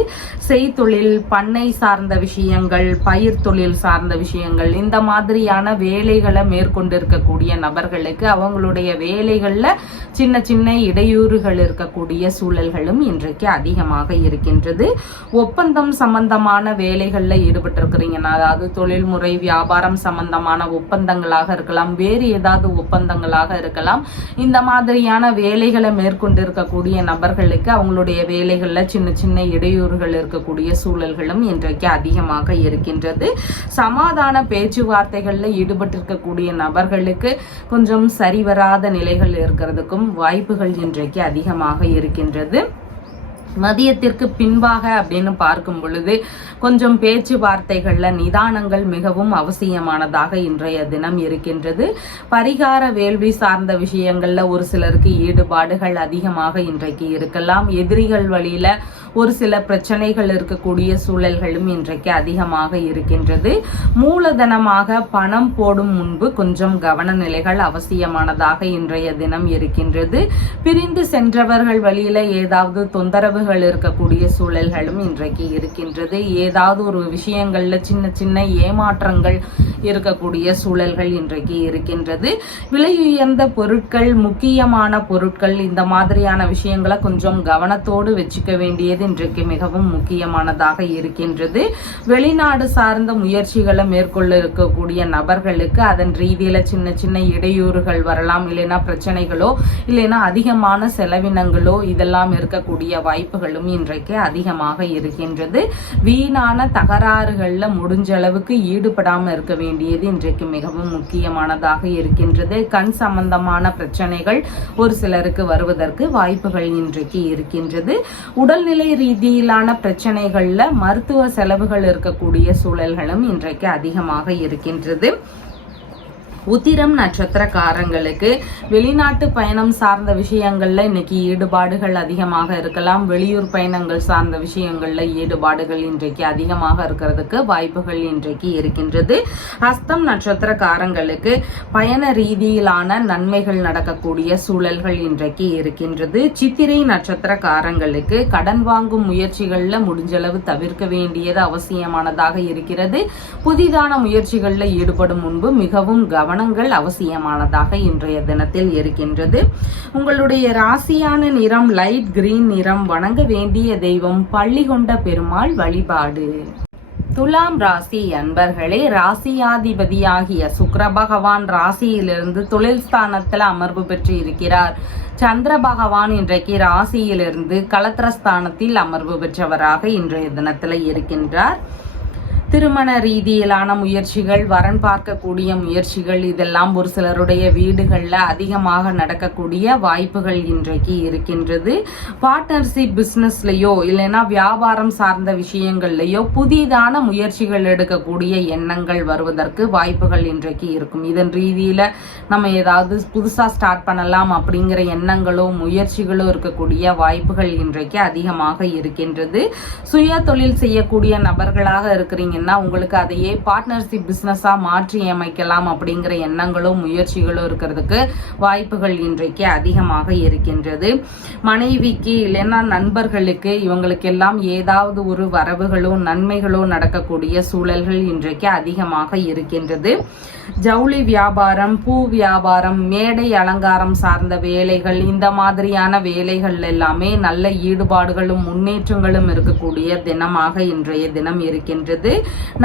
செய்தொழில் பண்ணை சார்ந்த விஷயங்கள் பயிர் தொழில் சார்ந்த விஷயங்கள் இந்த மாதிரியான வேலைகளை மேற்கொண்டிருக்கக்கூடிய நபர்களுக்கு அவங்களுடைய வேலைகள்ல சின்ன சின்ன இடையூறுகள் இருக்கக்கூடிய சூழல்களும் இன்றைக்கு அதிகமாக இருக்கின்றது. ஒப்பந்தம் சம்பந்தமான வேலைகள்ல ஈடுபட்டு இருக்கிறீங்கன்னா, அதாவது தொழில்முறை வியாபாரம் சம்பந்தமான ஒப்பந்தங்களாக இருக்கலாம், வேறு ஏதாவது ஒப்பந்தங்களாக இருக்கலாம். இந்த மாதிரியான வேலைகளை மேற்கொண்டிருக்கக்கூடிய நபர்களுக்கு அவங்களுடைய வேலைகள்ல சின்ன சின்ன இடையூறுகள் இருக்கக்கூடிய சூழல்களும் இன்றைக்கு அதிகமாக இருக்கின்றது. சமாதான பேச்சுவார்த்தைகள்ல ஈடுபட்டிருக்கக்கூடிய நபர்களுக்கு கொஞ்சம் சரிவராத நிலைகள் இருக்கிறதுக்கும் வாய்ப்புகள் இன்றைக்கு அதிகமாக இருக்கின்றது. மதியத்திற்கு பின்பாக அப்படின்னு பார்க்கும் பொழுது கொஞ்சம் பேச்சுவார்த்தைகள்ல நிதானங்கள் மிகவும் அவசியமானதாக இன்றைய தினம் இருக்கின்றது. பரிகார வேள்வி சார்ந்த விஷயங்கள்ல ஒரு சிலருக்கு ஈடுபாடுகள் அதிகமாக இன்றைக்கு இருக்கலாம். எதிரிகள் வழியில ஒரு சில பிரச்சனைகள் இருக்கக்கூடிய சூழல்களும் இன்றைக்கு அதிகமாக இருக்கின்றது. மூலதனமாக பணம் போடும் முன்பு கொஞ்சம் கவன நிலைகள் அவசியமானதாக இன்றைய தினம் இருக்கின்றது. பிரிந்து சென்றவர்கள் வழியில ஏதாவது தொந்தரவுகள் இருக்கக்கூடிய சூழல்களும் இன்றைக்கு இருக்கின்றது. ஏதாவது ஒரு விஷயங்கள்ல சின்ன சின்ன ஏமாற்றங்கள் இருக்கக்கூடிய சூழல்கள் இன்றைக்கு இருக்கின்றது. விலையுயர்ந்த பொருட்கள் முக்கியமான பொருட்கள் இந்த மாதிரியான விஷயங்களை கொஞ்சம் கவனத்தோடு வச்சுக்க வேண்டியது இன்றைக்கு மிகவும் முக்கியமானதாக இருக்கின்றது. வெளிநாடு சார்ந்த முயற்சிகளை மேற்கொள்ள இருக்கக்கூடிய நபர்களுக்கு அதன் ரீதியில சின்ன சின்ன இடையூறுகள் வரலாம், இல்லைன்னா பிரச்சனைகளோ இல்லைன்னா அதிகமான செலவினங்களோ இதெல்லாம் இருக்கக்கூடிய வாய்ப்புகளும் இன்றைக்கு அதிகமாக இருக்கின்றது. வீணான தகராறுகள்ல முடிஞ்ச அளவுக்கு ஈடுபடாம இருக்க வேண்டியது இன்றைக்கு மிகவும் முக்கியமானதாக இருக்கின்றது. கண் சம்பந்தமான பிரச்சனைகள் ஒரு சிலருக்கு வருவதற்கு வாய்ப்புகள் இன்றைக்கு இருக்கின்றது. உடல்நிலை ரீதியிலான பிரச்சனைகள்ல மருத்துவ செலவுகள் இருக்கக்கூடிய சூழல்களும் இன்றைக்கு அதிகமாக இருக்கின்றது. உத்திரம் நட்சத்திரக்காரங்களுக்கு வெளிநாட்டு பயணம் சார்ந்த விஷயங்கள்ல இன்னைக்கு ஈடுபாடுகள் அதிகமாக இருக்கலாம். வெளியூர் பயணங்கள் சார்ந்த விஷயங்கள்ல ஈடுபாடுகள் இன்றைக்கு அதிகமாக இருக்கிறதுக்கு வாய்ப்புகள் இன்றைக்கு இருக்கின்றது. ஹஸ்தம் நட்சத்திரக்காரங்களுக்கு பயண ரீதியிலான நன்மைகள் நடக்கக்கூடிய சூழல்கள் இன்றைக்கு இருக்கின்றது. சித்திரை நட்சத்திரக்காரங்களுக்கு கடன் வாங்கும் முயற்சிகள்ல முடிஞ்சளவு தவிர்க்க வேண்டியது அவசியமானதாக இருக்கிறது. புதிதான முயற்சிகள்ல ஈடுபடும் முன்பு மிகவும் கவனங்கள் அவசியமானதாக இன்றைய தினத்தில் இருக்கின்றது. உங்களுடைய ராசியான நிறம் லைட் கிரீன் நிறம். வணங்க வேண்டிய தெய்வம் பள்ளிகொண்ட பெருமாள் வழிபாடு. துலாம் ராசி அன்பர்களே, ராசியாதிபதியாகிய சுக்கிர பகவான் ராசியிலிருந்து தொழில் ஸ்தானத்தில் அமர்வு பெற்று இருக்கிறார். சந்திர பகவான் இன்றைக்கு ராசியிலிருந்து களத்திரஸ்தானத்தில் அமர்வு பெற்றவராக இன்றைய தினத்தில் இருக்கின்றார். திருமண ரீதியிலான முயற்சிகள், வரன் பார்க்கக்கூடிய முயற்சிகள், இதெல்லாம் ஒரு சிலருடைய வீடுகளில் அதிகமாக நடக்கக்கூடிய வாய்ப்புகள் இன்றைக்கு இருக்கின்றது. பார்ட்னர்ஷிப் பிஸ்னஸ்லையோ இல்லைன்னா வியாபாரம் சார்ந்த விஷயங்கள்லையோ புதிதான முயற்சிகள் எடுக்கக்கூடிய எண்ணங்கள் வருவதற்கு வாய்ப்புகள் இன்றைக்கு இருக்கும். இதன் ரீதியில் நம்ம ஏதாவது புதுசாக ஸ்டார்ட் பண்ணலாம் அப்படிங்கிற எண்ணங்களோ முயற்சிகளோ இருக்கக்கூடிய வாய்ப்புகள் இன்றைக்கு அதிகமாக இருக்கின்றது. சுய தொழில் செய்யக்கூடிய நபர்களாக இருக்கிறீங்க, உங்களுக்கு அதையே பார்ட்னர்ஷிப் பிசினஸா மாற்றி அமைக்கலாம் அப்படிங்கிற எண்ணங்களும் முயற்சிகளும் இருக்கிறதுக்கு வாய்ப்புகள் இன்றைக்கு அதிகமாக இருக்கின்றது. மனைவிக்கு இல்லைன்னா நண்பர்களுக்கு இவங்களுக்கெல்லாம் ஏதாவது ஒரு வரவுகளோ நன்மைகளோ நடக்கக்கூடிய சூழல்கள் இன்றைக்கு அதிகமாக இருக்கின்றது. ஜவுளி வியாபாரம், பூ வியாபாரம், மேடை அலங்காரம் சார்ந்த வேலைகள், இந்த மாதிரியான வேலைகள் எல்லாமே நல்ல ஈடுபாடுகளும் முன்னேற்றங்களும் இருக்கக்கூடிய தினமாக இன்றைய தினம் இருக்கின்றது.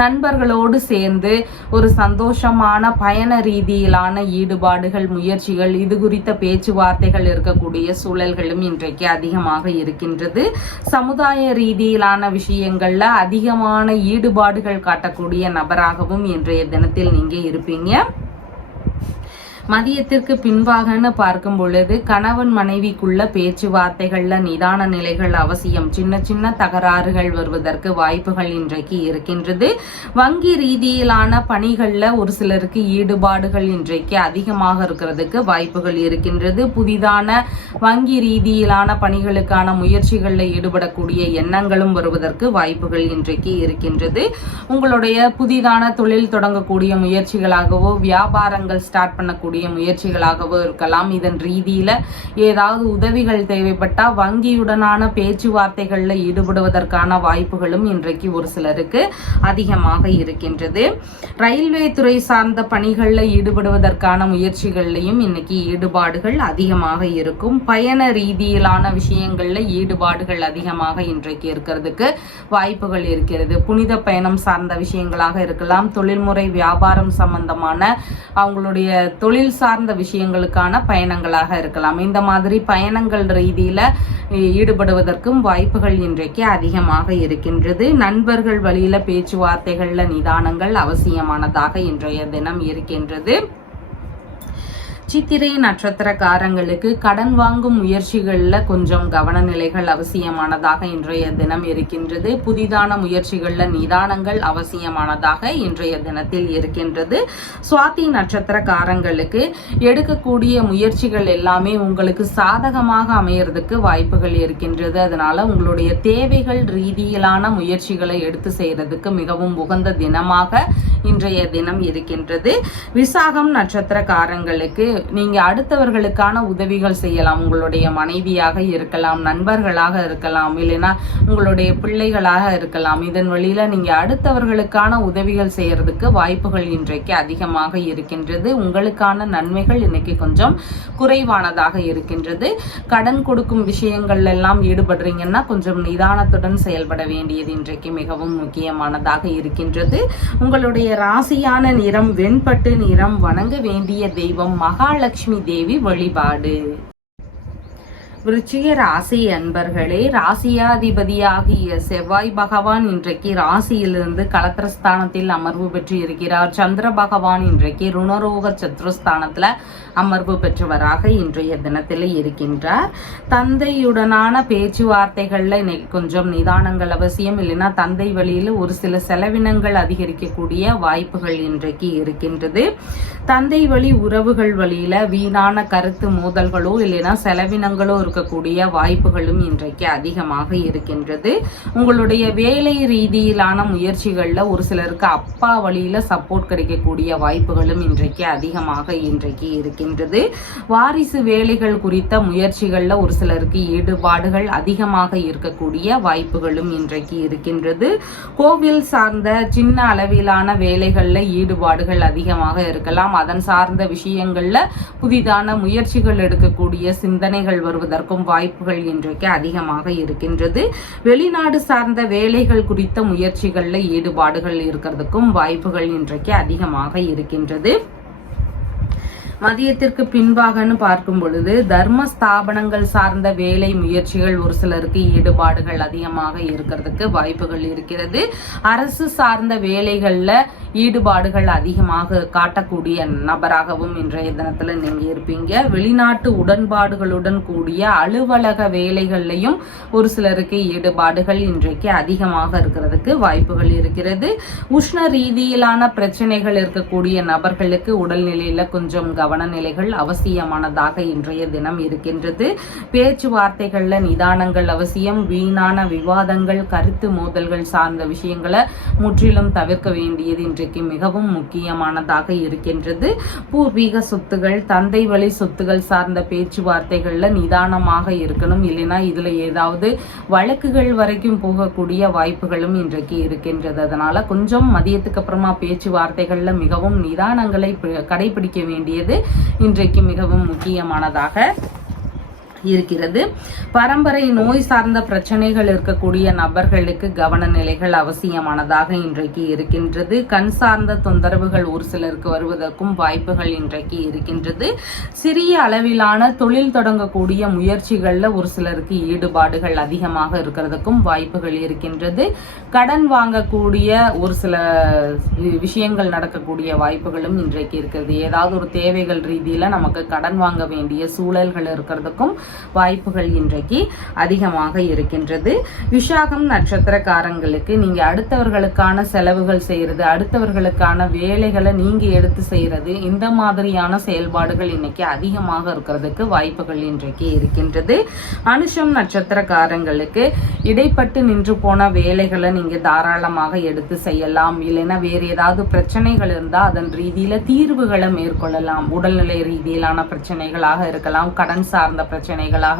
நண்பர்களோடு சேர்ந்து ஒரு சந்தோஷமான பயண ரீதியிலான ஈடுபாடுகள், முயற்சிகள், இது குறித்த பேச்சுவார்த்தைகள் இருக்கக்கூடிய சூழல்களும் இன்றைக்கு அதிகமாக இருக்கின்றது. சமுதாய ரீதியிலான விஷயங்கள்ல அதிகமான ஈடுபாடுகள் காட்டக்கூடிய நபராகவும் இன்றைய தினத்தில் நீங்க இருப்பீங்க. மதியத்திற்கு பின்பாகன்னு பார்க்கும் பொழுது கணவன் மனைவிக்குள்ள பேச்சுவார்த்தைகள்ல நிதான நிலைகள் அவசியம். சின்ன சின்ன தகராறுகள் வருவதற்கு வாய்ப்புகள் இன்றைக்கு இருக்கின்றது. வங்கி ரீதியிலான பணிகள்ல ஒரு சிலருக்கு ஈடுபாடுகள் இன்றைக்கு அதிகமாக இருக்கிறதுக்கு வாய்ப்புகள் இருக்கின்றது. புதிதான வங்கி ரீதியிலான பணிகளுக்கான முயற்சிகளில் ஈடுபடக்கூடிய எண்ணங்களும் வருவதற்கு வாய்ப்புகள் இன்றைக்கு இருக்கின்றது. உங்களுடைய புதிதான தொழில் தொடங்கக்கூடிய முயற்சிகளாகவோ வியாபாரங்கள் ஸ்டார்ட் பண்ணக்கூடிய முயற்சிகளாகவோ இருக்கலாம். இதன் ரீதியில ஏதாவது உதவிகள் தேவைப்பட்டா வங்கியுடனான பேச்சுவார்த்தைகள்ல ஈடுபடுவதற்கான வாய்ப்புகளும் இன்றைக்கு ஒரு சிலருக்கு அதிகமாக இருக்கின்றது. ரயில்வே துறை சார்ந்த பணிகள்ல ஈடுபடுவதற்கான முயற்சிகள்லையும் இன்னைக்கு ஈடுபாடுகள் அதிகமாக இருக்கும். பயண ரீதியிலான விஷயங்கள்ல ஈடுபாடுகள் அதிகமாக இன்றைக்கு இருக்கிறதுக்கு வாய்ப்புகள் இருக்கிறது. புனித பயணம் சார்ந்த விஷயங்களாக இருக்கலாம். தொழில்முறை வியாபாரம் சம்பந்தமான அவங்களுடைய தொழில் சார்ந்த விஷயங்களுக்கான பயணங்களாக இருக்கலாம். இந்த மாதிரி பயணங்கள் ரீதியில ஈடுபடுவதற்கும் வாய்ப்புகள் இன்றைக்கு அதிகமாக இருக்கின்றது. நண்பர்கள் வழியில பேச்சுவார்த்தைகள்ல நிதானங்கள் அவசியமானதாக இன்றைய தினம் இருக்கின்றது. சித்திரை நட்சத்திரக்காரங்களுக்கு கடன் வாங்கும் முயற்சிகள்ல கொஞ்சம் கவனநிலைகள் அவசியமானதாக இன்றைய தினம் இருக்கின்றது. புதிதான முயற்சிகள்ல நிதானங்கள் அவசியமானதாக இன்றைய தினத்தில் இருக்கின்றது. சுவாதி நட்சத்திரக்காரங்களுக்கு எடுக்கக்கூடிய முயற்சிகள் எல்லாமே உங்களுக்கு சாதகமாக அமையறதுக்கு வாய்ப்புகள் இருக்கின்றது. அதனால உங்களுடைய தேவைகள் ரீதியிலான முயற்சிகளை எடுத்து செய்யறதுக்கு மிகவும் உகந்த தினமாக இன்றைய தினம் இருக்கின்றது. விசாகம் நட்சத்திரக்காரங்களுக்கு நீங்க அடுத்தவர்களுக்கான உதவிகள் செய்யலாம். உங்களுடைய மனைவியாக இருக்கலாம், நண்பர்களாக இருக்கலாம், இல்லைன்னா உங்களுடைய பிள்ளைகளாக இருக்கலாம். இதன் வழியில நீங்க அடுத்தவர்களுக்கான உதவிகள் செய்யறதுக்கு வாய்ப்புகள் இன்றைக்கு அதிகமாக இருக்கின்றது. உங்களுக்கான நன்மைகள் இன்னைக்கு கொஞ்சம் குறைவானதாக இருக்கின்றது. கடன் கொடுக்கும் விஷயங்கள் எல்லாம் ஈடுபடுறீங்கன்னா கொஞ்சம் நிதானத்துடன் செயல்பட வேண்டியது இன்றைக்கு மிகவும் முக்கியமானதாக இருக்கின்றது. உங்களுடைய ராசியான நிறம் வெண்பட்டு நிறம். வணங்க வேண்டிய தெய்வம் மகாலட்சுமி தேவி வழிபாடு. விருச்சிக ராசி அன்பர்களே, ராசியாதிபதியாகிய செவ்வாய் பகவான் இன்றைக்கு ராசியிலிருந்து களத்திரஸ்தானத்தில் அமர்வு பெற்று இருக்கிறார். சந்திர பகவான் இன்றைக்கு ருணரோக சத்ருஸ்தானத்துல அமர்வு பெற்றவராக இன்றைய தினத்தில் இருக்கின்றார். தந்தையுடனான பேச்சுவார்த்தைகள்ல இன்னைக்கு கொஞ்சம் நிதானங்கள் அவசியம். இல்லைன்னா தந்தை வழியில் ஒரு சில செலவினங்கள் அதிகரிக்கக்கூடிய வாய்ப்புகள் இன்றைக்கு இருக்கின்றது. தந்தை வழி உறவுகள் வழியில வீணான கருத்து மோதல்களோ இல்லைன்னா செலவினங்களோ இருக்கக்கூடிய வாய்ப்புகளும் இன்றைக்கு அதிகமாக இருக்கின்றது. உங்களுடைய வேலை ரீதியிலான முயற்சிகள்ல ஒரு சிலருக்கு அப்பா வழியில சப்போர்ட் கிடைக்கக்கூடிய வாய்ப்புகளும் இன்றைக்கு அதிகமாக இருக்கின்றது. வாரிசு வேலைகள் குறித்த முயற்சிகள்ல ஒரு சிலருக்கு ஈடுபாடுகள் அதிகமாக இருக்கக்கூடிய வாய்ப்புகளும் இன்றைக்கு இருக்கின்றது. கோவில் சார்ந்த சின்ன அளவிலான வேலைகள்ல ஈடுபாடுகள் அதிகமாக இருக்கலாம். அதன் சார்ந்த விஷயங்கள்ல புதிதான முயற்சிகள் எடுக்கக்கூடிய சிந்தனைகள் வருவதற்கும் வாய்ப்புகள் இன்றைக்கு அதிகமாக இருக்கின்றது. வெளிநாடு சார்ந்த வேலைகள் குறித்த முயற்சிகள்ல ஈடுபாடுகள் இருக்கிறதுக்கும் வாய்ப்புகள் இன்றைக்கு அதிகமாக இருக்கின்றது. மதியத்திற்கு பின்பாகன்னு பார்க்கும் பொழுது தர்ம ஸ்தாபனங்கள் சார்ந்த வேலை முயற்சிகள் ஒரு சிலருக்கு ஈடுபாடுகள் அதிகமாக இருக்கிறதுக்கு வாய்ப்புகள் இருக்கிறது. அரசு சார்ந்த வேலைகள்ல ஈடுபாடுகள் அதிகமாக காட்டக்கூடிய நபராகவும் இன்றைய தினத்துல நீங்க இருப்பீங்க. வெளிநாட்டு உடன்பாடுகளுடன் கூடிய அலுவலக வேலைகள்லையும் ஒரு சிலருக்கு ஈடுபாடுகள் இன்றைக்கு அதிகமாக இருக்கிறதுக்கு வாய்ப்புகள் இருக்கிறது. உஷ்ண ரீதியிலான பிரச்சனைகள் இருக்கக்கூடிய நபர்களுக்கு உடல்நிலையில கொஞ்சம் கவனநிலைகள் அவசியமானதாக இன்றைய தினம் இருக்கின்றது. பேச்சுவார்த்தைகள்ல நிதானங்கள் அவசியம். வீணான விவாதங்கள், கருத்து மோதல்கள் சார்ந்த விஷயங்களை முற்றிலும் தவிர்க்க வேண்டியது இன்றைக்கு மிகவும் முக்கியமானதாக இருக்கின்றது. பூர்வீக சொத்துகள், தந்தை வழி சொத்துகள் சார்ந்த பேச்சுவார்த்தைகள்ல நிதானமாக இருக்கணும். இல்லைன்னா இதுல ஏதாவது வழக்குகள் வரைக்கும் போகக்கூடிய வாய்ப்புகளும் இன்றைக்கு இருக்கின்றது. அதனால கொஞ்சம் மதியத்துக்கு அப்புறமா பேச்சுவார்த்தைகள்ல மிகவும் நிதானங்களை கடைபிடிக்க வேண்டியது இன்றைக்கு மிகவும் முக்கியமானதாக இருக்கிறது. பரம்பரை நோய் சார்ந்த பிரச்சனைகள் இருக்கக்கூடிய நபர்களுக்கு கவன நிலைகள் அவசியமானதாக இன்றைக்கு இருக்கின்றது. கண் சார்ந்த தொந்தரவுகள் ஒரு சிலருக்கு வருவதற்கும் வாய்ப்புகள் இன்றைக்கு இருக்கின்றது. சிறிய அளவிலான தொழில் தொடங்கக்கூடிய முயற்சிகள்ல ஒரு சிலருக்கு ஈடுபாடுகள் அதிகமாக இருக்கிறதுக்கும் வாய்ப்புகள் இருக்கின்றது. கடன் வாங்கக்கூடிய ஒரு சில விஷயங்கள் நடக்கக்கூடிய வாய்ப்புகளும் இன்றைக்கு இருக்கிறது. ஏதாவது ஒரு தேவைகள் ரீதியில நமக்கு கடன் வாங்க வேண்டிய சூழல்கள் இருக்கிறதுக்கும் வாய்ப்புகள் இன்றைக்கு அதிகமாக இருக்கின்றது. விஷாகம் நட்சத்திரக்காரங்களுக்கு நீங்க அடுத்தவர்களுக்கான செலவுகள் செய்யறது, அடுத்தவர்களுக்கான வேலைகளை நீங்க எடுத்து செய்யறது, இந்த மாதிரியான செயல்பாடுகள் இன்னைக்கு அதிகமாக இருக்கிறதுக்கு வாய்ப்புகள் இன்றைக்கு இருக்கின்றது. அனுஷம் நட்சத்திரக்காரங்களுக்கு இடைப்பட்டு நின்று போன வேலைகளை நீங்க தாராளமாக எடுத்து செய்யலாம். இல்லைன்னா வேற ஏதாவது பிரச்சனைகள் இருந்தா அதன் ரீதியில தீர்வுகளை மேற்கொள்ளலாம். உடல்நிலை ரீதியிலான பிரச்சனைகளாக இருக்கலாம், கடன் சார்ந்த பிரச்சனைகளாக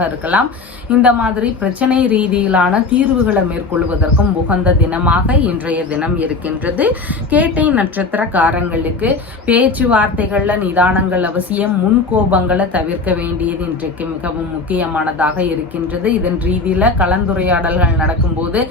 இருக்கலாம். இந்த மாதிரி பிரச்சனை ரீதியிலான தீர்வுகளை மேற்கொள்வதற்கும் உகந்த தினமாக இன்றைய தினம் இருக்கின்றது. கேட்டை நட்சத்திரக்காரங்களுக்கு பேச்சுவார்த்தைகள்ல நிதானங்கள் அவசியம். முன்கோபங்களை தவிர்க்க வேண்டியது இன்றைக்கு மிகவும் முக்கியமானதாக இருக்கின்றது. இதன் ரீதியில கலந்துரையாடல்கள் நடக்கும்போது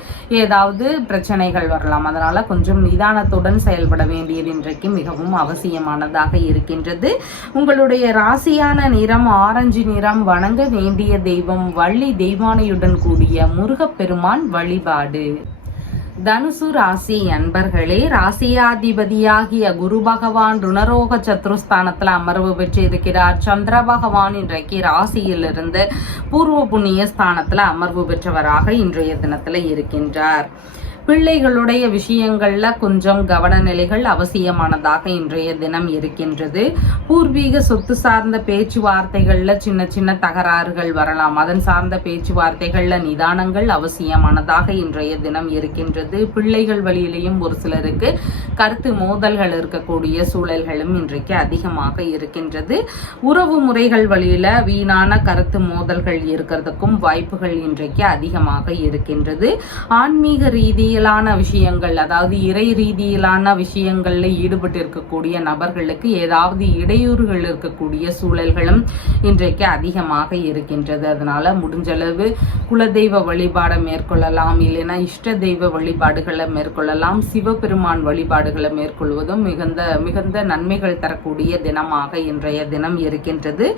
ஏதாவது பிரச்சனைகள் வரலாம். அதனால கொஞ்சம் நிதானத்துடன் செயல்பட வேண்டியது இன்றைக்கு மிகவும் அவசியமானதாக இருக்கின்றது. உங்களுடைய ராசியான நிறம் ஆரஞ்சு நிறம். வணங்க வேண்டிய தெய்வம் வள்ளி தெய்வானையுடன் கூடிய முருகப்பெருமான் வழிபாடு. தனுசு ராசி அன்பர்களே, ராசியாதிபதியாகிய குரு பகவான் ருணரோக சத்ருஸ்தானத்துல அமர்வு பெற்று இருக்கிறார். சந்திர பகவான் இன்றைக்கு ராசியிலிருந்து பூர்வ புண்ணிய ஸ்தானத்துல அமர்வு பெற்றவராக இன்றைய தினத்துல இருக்கின்றார். பிள்ளைகளுடைய விஷயங்கள்ல கொஞ்சம் கவனநிலைகள் அவசியமானதாக இன்றைய தினம் இருக்கின்றது. பூர்வீக சொத்து சார்ந்த பேச்சுவார்த்தைகள்ல சின்ன சின்ன தகராறுகள் வரலாம். அதன் சார்ந்த பேச்சுவார்த்தைகள்ல நிதானங்கள் அவசியமானதாக இன்றைய தினம் இருக்கின்றது. பிள்ளைகள் வழியிலையும் ஒரு சிலருக்கு கருத்து மோதல்கள் இருக்கக்கூடிய சூழல்களும் இன்றைக்கு அதிகமாக இருக்கின்றது. உறவு முறைகள் வழியில வீணான கருத்து மோதல்கள் இருக்கிறதுக்கும் வாய்ப்புகள் இன்றைக்கு அதிகமாக இருக்கின்றது. ஆன்மீக ரீதியாக ரீதியிலான விஷயங்கள், அதாவது இறை ரீதியிலான விஷயங்கள்ல ஈடுபட்டு இருக்கக்கூடிய நபர்களுக்கு ஏதாவது இடையூறுகள் இருக்கக்கூடிய சூழல்களும் இன்றைக்கு அதிகமாக இருக்கின்றது. அதனால முடிஞ்சளவு குலதெய்வ வழிபாடை மேற்கொள்ளலாம், இல்லைன்னா இஷ்ட தெய்வ வழிபாடுகளை மேற்கொள்ளலாம். சிவபெருமான் வழிபாடுகளை மேற்கொள்வதும் மிகுந்த நன்மைகள் தரக்கூடிய தினமாக இன்றைய தினம் இருக்கின்றது.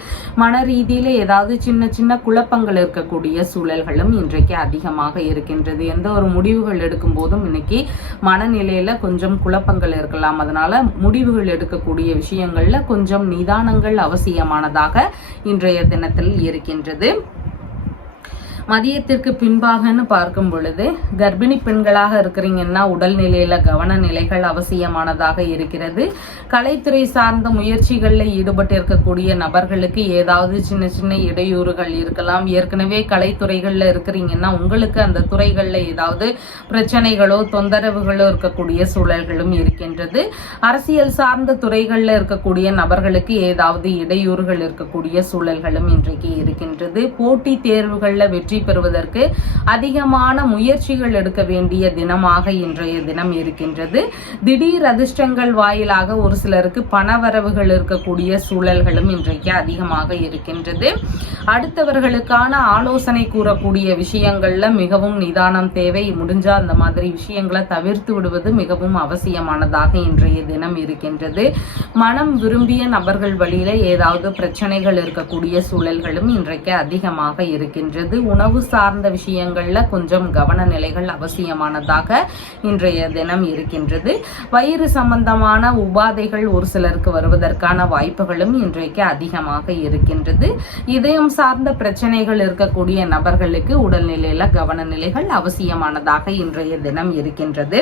மன ரீதியில ஏதாவது சின்ன சின்ன குழப்பங்கள் இருக்கக்கூடிய சூழல்களும் இன்றைக்கு அதிகமாக இருக்கின்றது. எந்த ஒரு முடிவுகள் எடுக்கும் போதும் இன்னைக்கு மனநிலையில கொஞ்சம் குழப்பங்கள் இருக்கலாம். அதனால முடிவுகள் எடுக்கக்கூடிய விஷயங்கள்ல கொஞ்சம் நிதானங்கள் அவசியமானதாக இன்றைய தினத்தில் இருக்கின்றது. மதியத்திற்கு பின்பாகன்னு பார்க்கும் பொழுது கர்ப்பிணி பெண்களாக இருக்கிறீங்கன்னா உடல்நிலையில கவன நிலைகள் அவசியமானதாக இருக்கிறது. கலைத்துறை சார்ந்த முயற்சிகளில் ஈடுபட்டு இருக்கக்கூடிய நபர்களுக்கு ஏதாவது சின்ன சின்ன இடையூறுகள் இருக்கலாம். ஏற்கனவே கலைத்துறைகள்ல இருக்கிறீங்கன்னா உங்களுக்கு அந்த துறைகள்ல ஏதாவது பிரச்சனைகளோ தொந்தரவுகளோ இருக்கக்கூடிய சூழல்களும் இருக்கின்றது. அரசியல் சார்ந்த துறைகள்ல இருக்கக்கூடிய நபர்களுக்கு ஏதாவது இடையூறுகள் இருக்கக்கூடிய சூழல்களும் இன்றைக்கு இருக்கின்றது. போட்டி தேர்வுகள்ல வெற்றி பெறுவதற்கு அதிகமான முயற்சிகள் எடுக்க வேண்டிய தினமாக இன்றைய தினம் இருக்கின்றது. திடீர் அதிர்ஷ்டங்கள் வாயிலாக ஒரு சிலருக்கு பணவரவுகள் இருக்கக்கூடிய சூழல்களும் இன்றைக்கு அதிகமாக இருக்கின்றது. அடுத்தவர்களுக்கான ஆலோசனை கூறக்கூடிய விஷயங்கள்ல மிகவும் நிதானம் தேவை. முடிஞ்சா அந்த மாதிரி விஷயங்களை தவிர்த்து விடுவது மிகவும் அவசியமானதாக இன்றைய தினம் இருக்கின்றது. மனம் விரும்பிய நபர்கள் வழியில ஏதாவது பிரச்சனைகள் இருக்கக்கூடிய சூழல்களும் இன்றைக்கு அதிகமாக இருக்கின்றது. உணவு சார்ந்த விஷயங்கள்ல கொஞ்சம் கவன நிலைகள் அவசியமானதாக இன்றைய தினம் இருக்கின்றது. வயிறு சம்பந்தமான உபாதைகள் ஒரு சிலருக்கு வருவதற்கான வாய்ப்புகளும் இன்றைக்கு அதிகமாக இருக்கின்றது. இதயம் சார்ந்த பிரச்சனைகள் இருக்கக்கூடிய நபர்களுக்கு உடல்நிலையில கவன நிலைகள் அவசியமானதாக இன்றைய தினம் இருக்கின்றது.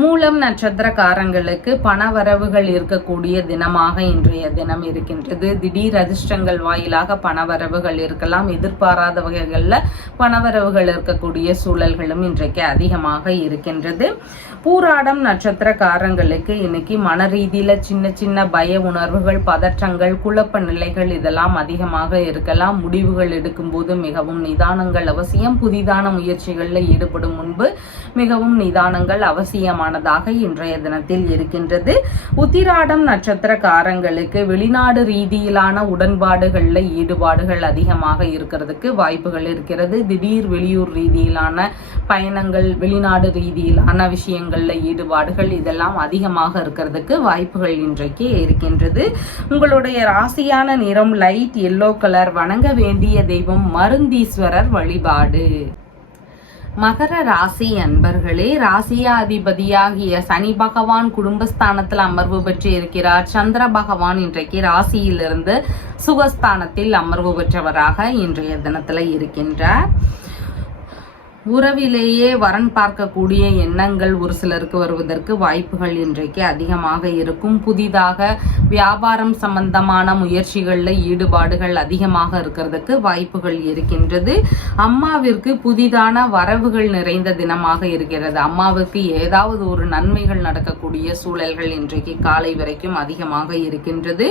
மூலம் நட்சத்திரக்காரங்களுக்கு பணவரவுகள் இருக்கக்கூடிய தினமாக இன்றைய தினம் இருக்கின்றது. திடீர் அதிர்ஷ்டங்கள் வாயிலாக பணவரவுகள் இருக்கலாம். எதிர்பாராத வகைகள்ல பணவரவுகள் இருக்கக்கூடிய சூழல்களும் இன்றைக்கு அதிகமாக இருக்கின்றது. பூராடம் நட்சத்திரக்காரங்களுக்கு இன்னைக்கு மன ரீதியில சின்ன சின்ன பய உணர்வுகள், பதற்றங்கள், குழப்ப நிலைகள் இதெல்லாம் அதிகமாக இருக்கலாம். முடிவுகள் எடுக்கும் போது மிகவும் நிதானங்கள் அவசியம். புதிதான முயற்சிகள்ல ஈடுபடும் முன்பு மிகவும் நிதானங்கள் அவசியமானதாக இன்றைய தினத்தில் இருக்கின்றது. உத்திராடம் நட்சத்திரக்காரங்களுக்கு வெளிநாடு ரீதியிலான உடன்பாடுகள்ல ஈடுபாடுகள் அதிகமாக இருக்கிறதுக்கு வாய்ப்புகள் இருக்கிறது. திடீர் வெளியூர் ரீதியிலான பயணங்கள், வெளிநாடு ரீதியிலான விஷயங்கள்ல ஈடுபாடுகள் இதெல்லாம் அதிகமாக இருக்கிறதுக்கு வாய்ப்புகள் இன்றைக்கு இருக்கின்றது. உங்களுடைய ராசியான நிறம் லைட் எல்லோ கலர். வணங்க வேண்டிய தெய்வம் மருந்தீஸ்வரர் வழிபாடு. மகர ராசி அன்பர்களே, ராசியாதிபதியாகிய சனி பகவான் குடும்பஸ்தானத்தில் அமர்வு பெற்று இருக்கிறார். சந்திர பகவான் இன்றைக்கு ராசியிலிருந்து சுகஸ்தானத்தில் அமர்வு பெற்றவராக இன்றைய தினத்துல இருக்கின்றார். உறவிலேயே வரன் பார்க்கக்கூடிய எண்ணங்கள் ஒரு சிலருக்கு வருவதற்கு வாய்ப்புகள் இன்றைக்கு அதிகமாக இருக்கும். புதிதாக வியாபாரம் சம்பந்தமான முயற்சிகளில் ஈடுபாடுகள் அதிகமாக இருக்கிறதுக்கு வாய்ப்புகள் இருக்கின்றது. அம்மாவிற்கு புதிதான வரவுகள் நிறைந்த தினமாக இருக்கிறது. அம்மாவுக்கு ஏதாவது ஒரு நன்மைகள் நடக்கக்கூடிய சூழல்கள் இன்றைக்கு காலை வரைக்கும் அதிகமாக இருக்கின்றது.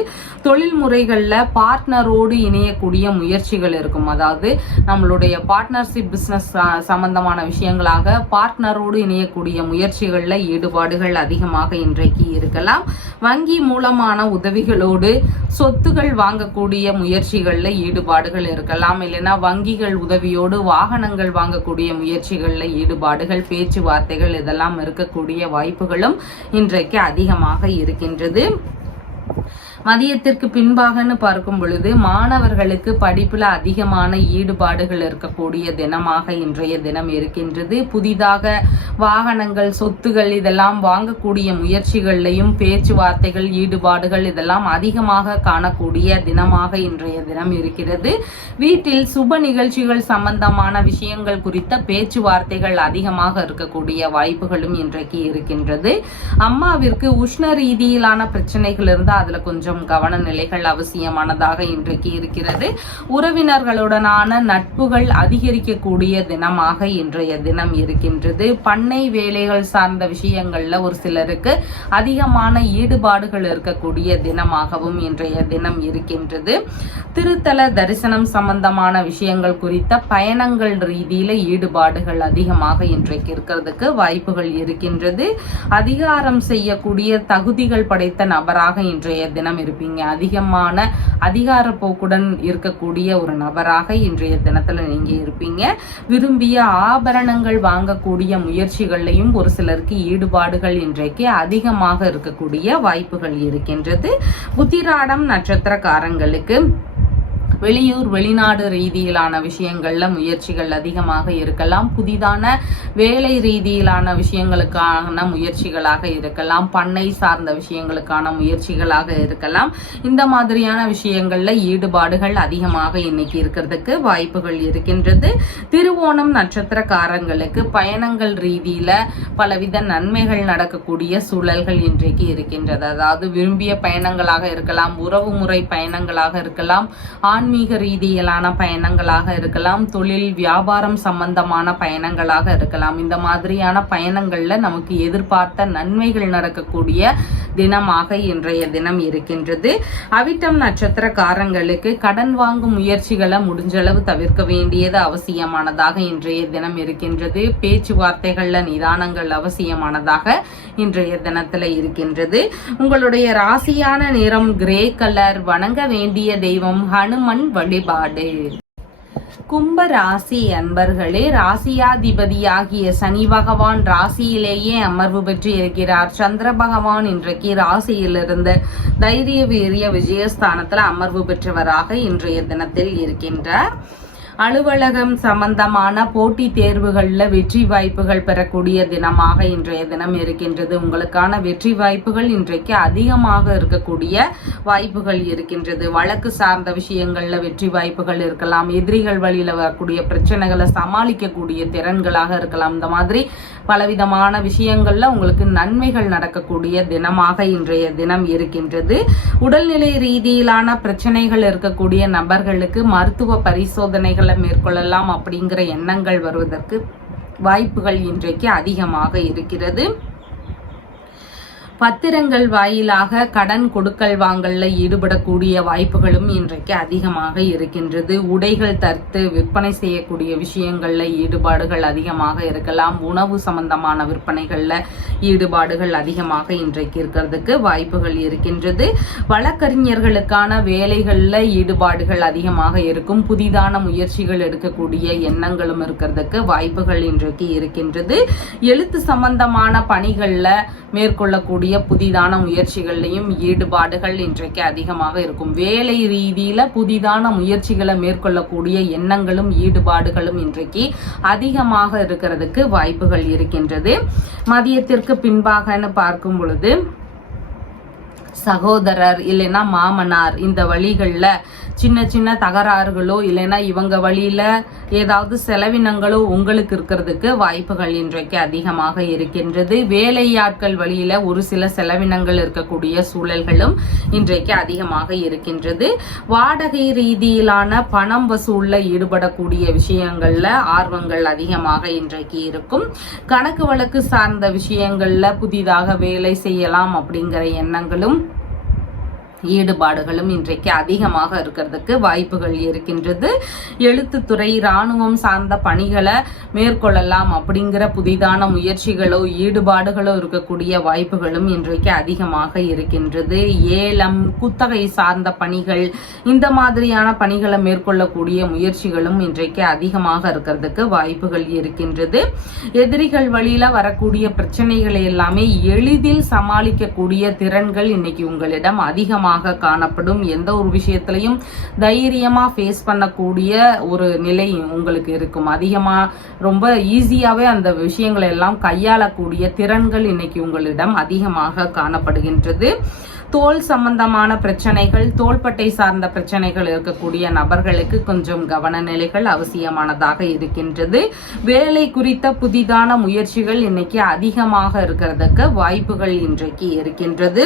தொழில் முறைகளில் பார்ட்னரோடு இணையக்கூடிய முயற்சிகள் இருக்கும். அதாவது நம்மளுடைய பார்ட்னர்ஷிப் பிசினஸ் சம்பந்தமான விஷயங்களாக பார்ட்னரோடு இணையக்கூடிய முயற்சிகள்ல ஈடுபாடுகள் அதிகமாக இன்றைக்கு இருக்கலாம். வங்கி மூலமான உதவிகளோடு சொத்துகள் வாங்கக்கூடிய முயற்சிகள்ல ஈடுபாடுகள் இருக்கலாம். இல்லைன்னா வங்கிகள் உதவியோடு வாகனங்கள் வாங்கக்கூடிய முயற்சிகள்ல ஈடுபாடுகள், பேச்சுவார்த்தைகள் இதெல்லாம் இருக்கக்கூடிய வாய்ப்புகளும் இன்றைக்கு அதிகமாக இருக்கின்றது. மதியத்திற்கு பின்பாகன்னு பார்க்கும் பொழுது மாணவர்களுக்கு படிப்புல அதிகமான ஈடுபாடுகள் இருக்கக்கூடிய தினமாக இன்றைய தினம் இருக்கின்றது. புதிதாக வாகனங்கள், சொத்துகள் இதெல்லாம் வாங்கக்கூடிய முயற்சிகள்லையும் பேச்சுவார்த்தைகள், ஈடுபாடுகள் இதெல்லாம் அதிகமாக காணக்கூடிய தினமாக இன்றைய தினம் இருக்கிறது. வீட்டில் சுப நிகழ்ச்சிகள் சம்பந்தமான விஷயங்கள் குறித்த பேச்சுவார்த்தைகள் அதிகமாக இருக்கக்கூடிய வாய்ப்புகளும் இன்றைக்கு இருக்கின்றது. அம்மாவிற்கு உஷ்ண ரீதியிலான பிரச்சனைகள் இருந்தால் அதுல கொஞ்சம் கொஞ்சம் கவன நிலைகள் அவசியமானதாக இன்றைக்கு இருக்கிறது. உறவினர்களுடனான நட்புகள் அதிகரிக்கக்கூடிய தினமாக இன்றைய தினம் இருக்கின்றது. பண்ணை வேலைகள் சார்ந்த விஷயங்கள்ல ஒரு சிலருக்கு அதிகமான ஈடுபாடுகள் இருக்கக்கூடிய தினமாகவும் இன்றைய தினம் இருக்கின்றது. திருத்தல தரிசனம் சம்பந்தமான விஷயங்கள் குறித்த பயணங்கள் ரீதியில ஈடுபாடுகள் அதிகமாக இன்றைக்கு இருக்கிறதுக்கு வாய்ப்புகள் இருக்கின்றது. அதிகாரம் செய்யக்கூடிய தகுதிகள் படைத்த நபராக இன்றைய தினம் இருப்பீங்க. அதிகமான அதிகார போக்குடன் இருக்கக்கூடிய ஒரு நபராக இன்றைய தினத்துல நீங்க இருப்பீங்க. விரும்பிய ஆபரணங்கள் வாங்கக்கூடிய முயற்சிகள்லையும் ஒரு சிலருக்கு ஈடுபாடுகள் இன்றைக்கு அதிகமாக இருக்கக்கூடிய வாய்ப்புகள் இருக்கின்றது. உத்திராடம் நட்சத்திரக்காரங்களுக்கு வெளியூர் வெளிநாடு ரீதியிலான விஷயங்கள்ல முயற்சிகள் அதிகமாக இருக்கலாம். புதிதான வேலை ரீதியிலான விஷயங்களுக்கான முயற்சிகளாக இருக்கலாம். பண்ணை சார்ந்த விஷயங்களுக்கான முயற்சிகளாக இருக்கலாம். இந்த மாதிரியான விஷயங்கள்ல ஈடுபாடுகள் அதிகமாக இன்னைக்கு இருக்கிறதுக்கு வாய்ப்புகள் இருக்கின்றது. திருவோணம் நட்சத்திரக்காரங்களுக்கு பயணங்கள் ரீதியில பலவித நன்மைகள் நடக்கக்கூடிய சூழல்கள் இன்றைக்கு இருக்கின்றது. அதாவது விரும்பிய பயணங்களாக இருக்கலாம், உறவு முறை பயணங்களாக இருக்கலாம், ஆன்மீக ரீதியிலான பயணங்களாக இருக்கலாம், தொழில் வியாபாரம் சம்பந்தமான பயணங்களாக இருக்கலாம். இந்த மாதிரியான பயணங்கள்ல நமக்கு எதிர்பார்த்த நன்மைகள் நடக்கக்கூடிய தினமாக இன்றைய தினம் இருக்கின்றது. அவிட்டம் நட்சத்திரக்காரங்களுக்கு கடன் வாங்கும் முயற்சிகளை முடிஞ்சளவு தவிர்க்க வேண்டியது அவசியமானதாக இன்றைய தினம் இருக்கின்றது. பேச்சுவார்த்தைகள்ல நிதானங்கள் அவசியமானதாக இன்றைய தினத்துல இருக்கின்றது. உங்களுடைய ராசியான நிறம் கிரே கலர். வணங்க வேண்டிய தெய்வம் ஹனுமன் வழிபாடு. கும்ப ராசி அன்பர்களே, ராசியாதிபதியாகிய சனி பகவான் ராசியிலேயே அமர்வு பெற்று இருக்கிறார். சந்திர பகவான் இன்றைக்கு ராசியிலிருந்து தைரிய வீரிய விஜயஸ்தானத்துல அமர்வு பெற்றவராக இன்றைய தினத்தில் இருக்கின்றார். அலுவலகம் சம்பந்தமான போட்டி தேர்வுகள்ல வெற்றி வாய்ப்புகள் பெறக்கூடிய தினமாக இன்றைய தினம் இருக்கின்றது. உங்களுக்கான வெற்றி வாய்ப்புகள் இன்றைக்கு அதிகமாக இருக்கக்கூடிய வாய்ப்புகள் இருக்கின்றது. வழக்கு சார்ந்த விஷயங்கள்ல வெற்றி வாய்ப்புகள் இருக்கலாம். எதிரிகள் வழியில வரக்கூடிய பிரச்சனைகளை சமாளிக்கக்கூடிய திறன்களாக இருக்கலாம். இந்த மாதிரி பலவிதமான விஷயங்கள்ல உங்களுக்கு நன்மைகள் நடக்கக்கூடிய தினமாக இன்றைய தினம் இருக்கின்றது. உடல்நிலை ரீதியிலான பிரச்சனைகள் இருக்கக்கூடிய நபர்களுக்கு மருத்துவ பரிசோதனைகளை மேற்கொள்ளலாம் அப்படிங்கிற எண்ணங்கள் வருவதற்கு வாய்ப்புகள் இன்றைக்கு அதிகமாக இருக்கிறது. பத்திரங்கள் வாயிலாக கடன் கொடுக்கல் வாங்கல்ல ஈடுபடக்கூடிய வாய்ப்புகளும் இன்றைக்கு அதிகமாக இருக்கின்றது. உடைகள் தரித்து விற்பனை செய்யக்கூடிய விஷயங்கள்ல ஈடுபாடுகள் அதிகமாக இருக்கலாம். உணவு சம்பந்தமான விற்பனைகள்ல ஈடுபாடுகள் அதிகமாக இன்றைக்கு இருக்கிறதுக்கு வாய்ப்புகள் இருக்கின்றது. வழக்கறிஞர்களுக்கான வேலைகள்ல ஈடுபாடுகள் அதிகமாக இருக்கும். புதிதான முயற்சிகள் எடுக்கக்கூடிய எண்ணங்களும் இருக்கிறதுக்கு வாய்ப்புகள் இன்றைக்கு இருக்கின்றது. எழுத்து சம்பந்தமான பணிகள்ல மேற்கொள்ளக்கூடிய புதிதான முயற்சிகள்லையும் ஈடுபாடுகள் இன்றைக்கு அதிகமாக இருக்கும். வேலை ரீதியில புதிதான முயற்சிகளை மேற்கொள்ளக்கூடிய எண்ணங்களும் ஈடுபாடுகளும் இன்றைக்கு அதிகமாக இருக்கிறதுக்கு வாய்ப்புகள் இருக்கின்றது. மதியத்திற்கு பின்பாகன்னு பார்க்கும் பொழுது சகோதரர் இல்லைன்னா மாமனார் இந்த வழிகள்ல சின்ன சின்ன தகராறுகளோ இல்லைன்னா இவங்க வழியில ஏதாவது செலவினங்களோ உங்களுக்கு இருக்கிறதுக்கு வாய்ப்புகள் இன்றைக்கு அதிகமாக இருக்கின்றது. வேலையாட்கள் வழியில ஒரு சில செலவினங்கள் இருக்கக்கூடிய சூழல்களும் இன்றைக்கு அதிகமாக இருக்கின்றது. வாடகை ரீதியிலான பணம் வசூல்ல ஈடுபடக்கூடிய விஷயங்கள்ல ஆர்வங்கள் அதிகமாக இன்றைக்கு இருக்கும். கணக்கு வழக்கு சார்ந்த விஷயங்கள்ல புதிதாக வேலை செய்யலாம் அப்படிங்கிற எண்ணங்களும் ஈடுபாடுகளும் இன்றைக்கு அதிகமாக இருக்கிறதுக்கு வாய்ப்புகள் இருக்கின்றது. எழுத்துத்துறை இராணுவம் சார்ந்த பணிகளை மேற்கொள்ளலாம் அப்படிங்கிற புதிதான முயற்சிகளோ ஈடுபாடுகளோ இருக்கக்கூடிய வாய்ப்புகளும் இன்றைக்கு அதிகமாக இருக்கின்றது. ஏலம் குத்தகை சார்ந்த பணிகள் இந்த மாதிரியான பணிகளை மேற்கொள்ளக்கூடிய முயற்சிகளும் இன்றைக்கு அதிகமாக இருக்கிறதுக்கு வாய்ப்புகள் இருக்கின்றது. எதிரிகள் வழியில வரக்கூடிய பிரச்சனைகளை எல்லாமே எளிதில் சமாளிக்கக்கூடிய திறன்கள் இன்னைக்கு உங்களிடம் அதிகமாக காணப்படும். எந்த ஒரு விஷயத்திலையும் தைரியமா ஃபேஸ் பண்ணக்கூடிய ஒரு நிலை உங்களுக்கு இருக்கும். அதிகமா ரொம்ப ஈஸியாவே அந்த விஷயங்களை எல்லாம் கையாளக்கூடிய திறன்கள் இன்னைக்கு உங்களிடம் அதிகமாக காணப்படுகின்றது. தோல் சம்பந்தமான பிரச்சனைகள் தோள்பட்டை சார்ந்த பிரச்சனைகள் இருக்கக்கூடிய நபர்களுக்கு கொஞ்சம் கவன நிலைகள் அவசியமானதாக இருக்கின்றது. வேலை குறித்த புதிதான முயற்சிகள் இன்னைக்கு அதிகமாக இருக்கிறதுக்கு வாய்ப்புகள் இன்றைக்கு இருக்கின்றது.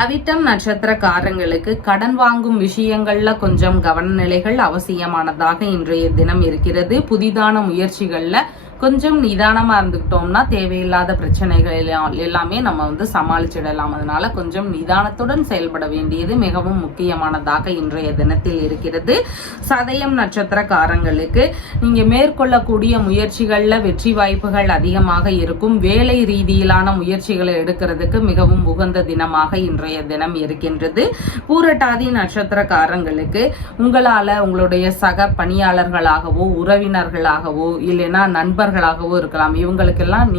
அவிட்டம் நட்சத்திரக்காரங்களுக்கு கடன் வாங்கும் விஷயங்கள்ல கொஞ்சம் கவனநிலைகள் அவசியமானதாக இன்றைய தினம் இருக்கிறது. புதிதான முயற்சிகள்ல கொஞ்சம் நிதானமா இருந்துக்கிட்டோம்னா தேவையில்லாத பிரச்சனைகள் எல்லாமே நம்ம சமாளிச்சிடலாம். அதனால கொஞ்சம் நிதானத்துடன் செயல்பட வேண்டியது மிகவும் முக்கியமானதாக இன்றைய தினத்தில் இருக்கிறது. சதயம் நட்சத்திரக்காரங்களுக்கு நீங்க மேற்கொள்ளக்கூடிய முயற்சிகள்ல வெற்றி வாய்ப்புகள் அதிகமாக இருக்கும். வேலை ரீதியிலான முயற்சிகளை எடுக்கிறதுக்கு மிகவும் உகந்த தினமாக இன்றைய தினம் இருக்கின்றது. பூரட்டாதி நட்சத்திரக்காரங்களுக்கு உங்களால உங்களுடைய சக பணியாளர்களாகவோ உறவினர்களாகவோ இல்லைன்னா நண்பர்களாகவோ இருக்கலாம். இவங்களுக்கெல்லாம்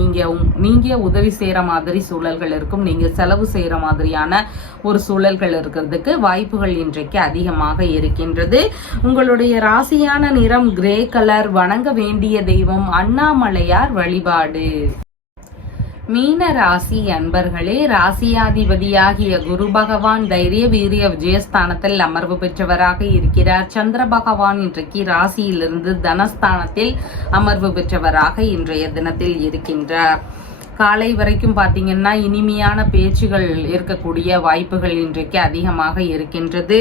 நீங்க உதவி செய்யற மாதிரி சூழல்கள் இருக்கும். நீங்க செலவு செய்யற மாதிரியான ஒரு சூழல்கள் இருக்கிறதுக்கு வாய்ப்புகள் இன்றைக்கு அதிகமாக இருக்கின்றது. உங்களுடைய ராசியான நிறம் கிரே கலர். வணங்க வேண்டிய தெய்வம் அண்ணாமலையார் வழிபாடு. மீன ராசி அன்பர்களே, ராசியாதிபதியாகிய குரு பகவான் தைரிய வீரிய விஜயஸ்தானத்தில் அமர்வு பெற்றவராக இருக்கிறார். சந்திர பகவான் இன்றைக்கு ராசியிலிருந்து தனஸ்தானத்தில் அமர்வு பெற்றவராக இன்றைய தினத்தில் இருக்கின்றார். காலை வரைக்கும் பாத்தீங்கன்னா இனிமையான பேச்சுகள் இருக்கக்கூடிய வாய்ப்புகள் இன்றைக்கு அதிகமாக இருக்கின்றது.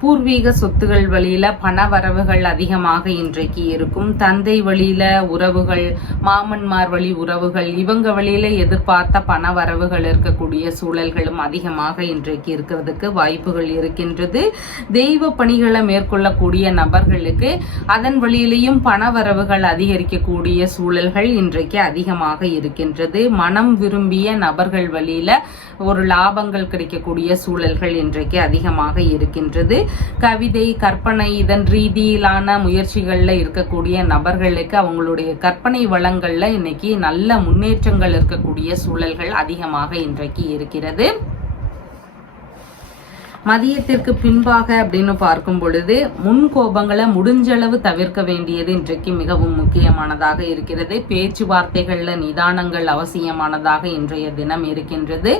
பூர்வீக சொத்துகள் வழியில பண வரவுகள் அதிகமாக இன்றைக்கு இருக்கும். தந்தை வழியில உறவுகள், மாமன்மார் வழி உறவுகள், இவங்க வழியில எதிர்பார்த்த பண வரவுகள் இருக்கக்கூடிய சூழல்களும் அதிகமாக இன்றைக்கு இருக்கிறதுக்கு வாய்ப்புகள் இருக்கின்றது. தெய்வ பணிகளை மேற்கொள்ளக்கூடிய நபர்களுக்கு அதன் வழியிலையும் பண வரவுகள் அதிகரிக்கக்கூடிய சூழல்கள் இன்றைக்கு அதிகமாக இருக்கின்றது. மனம் விரும்பிய நபர்கள் வழியில ஒரு லாபங்கள் கிடைக்கக்கூடிய சூழல்கள் இன்றைக்கு அதிகமாக இருக்கின்றது. கவிதை, கற்பனை இதன் ரீதியிலான முயற்சிகள்ல இருக்கக்கூடிய நபர்களுக்கு அவங்களுடைய கற்பனை வளங்கள்ல இன்னைக்கு நல்ல முன்னேற்றங்கள் இருக்கக்கூடிய சூழல்கள் அதிகமாக இன்றைக்கு இருக்கிறது. மதியத்திற்கு பின்பாக அப்படின்னு பார்க்கும் பொழுது முன்கோபங்களை முடிஞ்சளவு தவிர்க்க வேண்டியது இன்றைக்கு மிகவும் முக்கியமானதாக இருக்கிறது. பேச்சுவார்த்தைகள்ல நிதானங்கள் அவசியமானதாக இன்றைய தினம் இருக்கின்றது.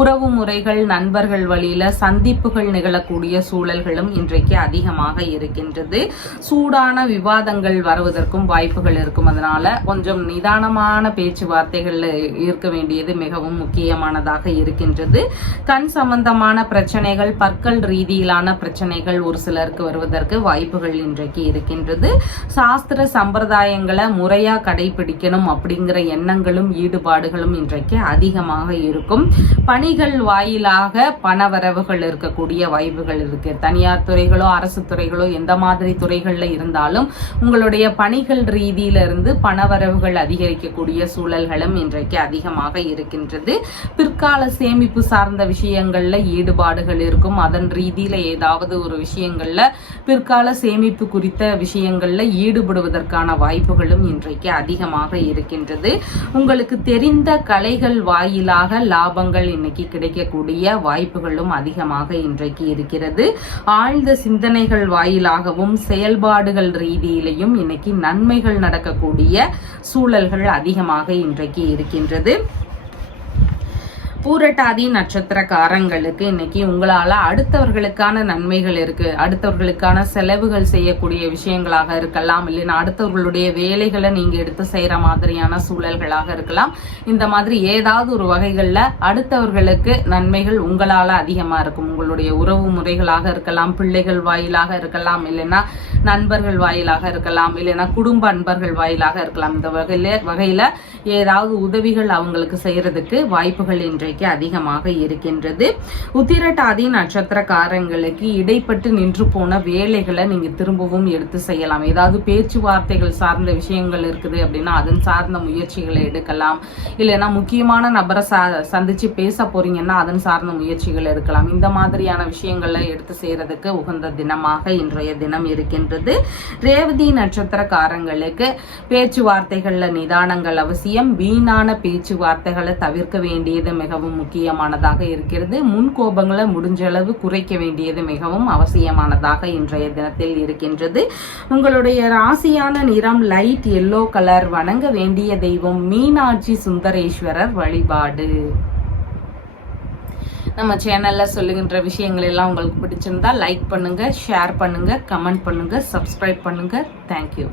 உறவு முறைகள், நண்பர்கள் வழியில சந்திப்புகள் நிகழக்கூடிய சூழல்களும் இன்றைக்கு அதிகமாக இருக்கின்றது. சூடான விவாதங்கள் வருவதற்கும் வாய்ப்புகள் இருக்கும். அதனால கொஞ்சம் நிதானமான பேச்சுவார்த்தைகள்ல இருக்க வேண்டியது மிகவும் முக்கியமானதாக இருக்கின்றது. கண் சம்பந்தமான பிரச்சனைகள், பற்கள் ரீதியிலான பிரச்சனைகள் ஒரு சிலருக்கு வருவதற்கு வாய்ப்புகள் இன்றைக்கு இருக்கின்றது. சாஸ்திர சம்பிரதாயங்களை முறையா கடைபிடிக்கணும் அப்படிங்கிற எண்ணங்களும் ஈடுபாடுகளும் இன்றைக்கு அதிகமாக இருக்கும். பணிகள் வாயிலாக பணவரவுகள் இருக்கக்கூடிய வாய்ப்புகள் இருக்கு. தனியார் துறைகளோ அரசு துறைகளோ எந்த மாதிரி துறைகள்ல இருந்தாலும் உங்களுடைய பணிகள் ரீதியில இருந்து பணவரவுகள் அதிகரிக்கக்கூடிய சூழல்களும் இன்றைக்கு அதிகமாக இருக்கின்றது. பிற்கால சேமிப்பு சார்ந்த விஷயங்கள்ல ஈடுபாடுகள் இருக்கும். அதன் ரீதியில ஏதாவது ஒரு விஷயங்கள்ல பிற்கால சேமிப்பு குறித்த விஷயங்கள்ல ஈடுபடுவதற்கான வாய்ப்புகளும் இன்றைக்கு அதிகமாக இருக்கின்றது. உங்களுக்கு தெரிந்த கலைகள் வாயிலாக லாபங்கள் இன்னைக்கு கிடைக்கக்கூடிய வாய்ப்புகளும் அதிகமாக இன்றைக்கு இருக்கிறது. ஆழ்ந்த சிந்தனைகள் வாயிலாகவும் செயல்பாடுகள் ரீதியிலையும் இன்னைக்கு நன்மைகள் நடக்கக்கூடிய சூழல்கள் அதிகமாக இன்றைக்கு இருக்கின்றது. பூரட்டாதி நட்சத்திரக்காரங்களுக்கு இன்னைக்கு உங்களால அடுத்தவர்களுக்கான நன்மைகள் இருக்கு. அடுத்தவர்களுக்கான செலவுகள் செய்யக்கூடிய விஷயங்களாக இருக்கலாம், இல்லைன்னா அடுத்தவர்களுடைய வேலைகளை நீங்க எடுத்து செய்யற மாதிரியான சூழல்களாக இருக்கலாம். இந்த மாதிரி ஏதாவது ஒரு வகைகள்ல அடுத்தவர்களுக்கு நன்மைகள் உங்களால அதிகமா இருக்கும். உங்களுடைய உறவு முறைகளாக இருக்கலாம், பிள்ளைகள் வாயிலாக இருக்கலாம், இல்லைன்னா நண்பர்கள் வாயிலாக இருக்கலாம், இல்லைன்னா குடும்ப அன்பர்கள் வாயிலாக இருக்கலாம். இந்த வகையில ஏதாவது உதவிகள் அவங்களுக்கு செய்யறதுக்கு வாய்ப்புகள் இன்றைக்கு அதிகமாக இருக்கின்றது. உத்திரட்டாதி நட்சத்திரக்காரங்களுக்கு இடைப்பட்டு நின்று போன வேலைகளை நீங்க திரும்பவும் எடுத்து செய்யலாம். ஏதாவது பேச்சுவார்த்தைகள் சார்ந்த விஷயங்கள் இருக்குது அப்படின்னா அதன் சார்ந்த முயற்சிகளை எடுக்கலாம். இல்லைன்னா முக்கியமான நபரை சந்திச்சு பேச போறீங்கன்னா அதன் சார்ந்த முயற்சிகள் எடுக்கலாம். இந்த மாதிரியான விஷயங்களை எடுத்து செய்யறதுக்கு உகந்த தினமாக இன்றைய தினம் இருக்கின்றது. ரேவதி நட்சத்திரக்காரங்களுக்கு பேச்சுவார்த்தைகள்ல நிதானங்கள் அவசியம். வீணான பேச்சுவார்த்தைகளை தவிர்க்க வேண்டியது மிகவும் முக்கியமானதாக இருக்கிறது. முன்கோபங்களை முடிஞ்ச அளவு குறைக்க வேண்டியது மிகவும் அவசியமானதாக இன்றைய தினத்தில் இருக்கின்றது. உங்களுடைய ராசியான நிறம் லைட் எல்லோ கலர். வணங்க வேண்டிய தெய்வம் மீனாட்சி சுந்தரேஸ்வரர் வழிபாடு. நம்ம சேனல்ல சொல்லுகின்ற விஷயங்கள் எல்லாம் உங்களுக்கு பிடிச்சிருந்தா லைக் பண்ணுங்க, ஷேர் பண்ணுங்க, கமெண்ட் பண்ணுங்க, சப்ஸ்கிரைப் பண்ணுங்க. தேங்க்யூ.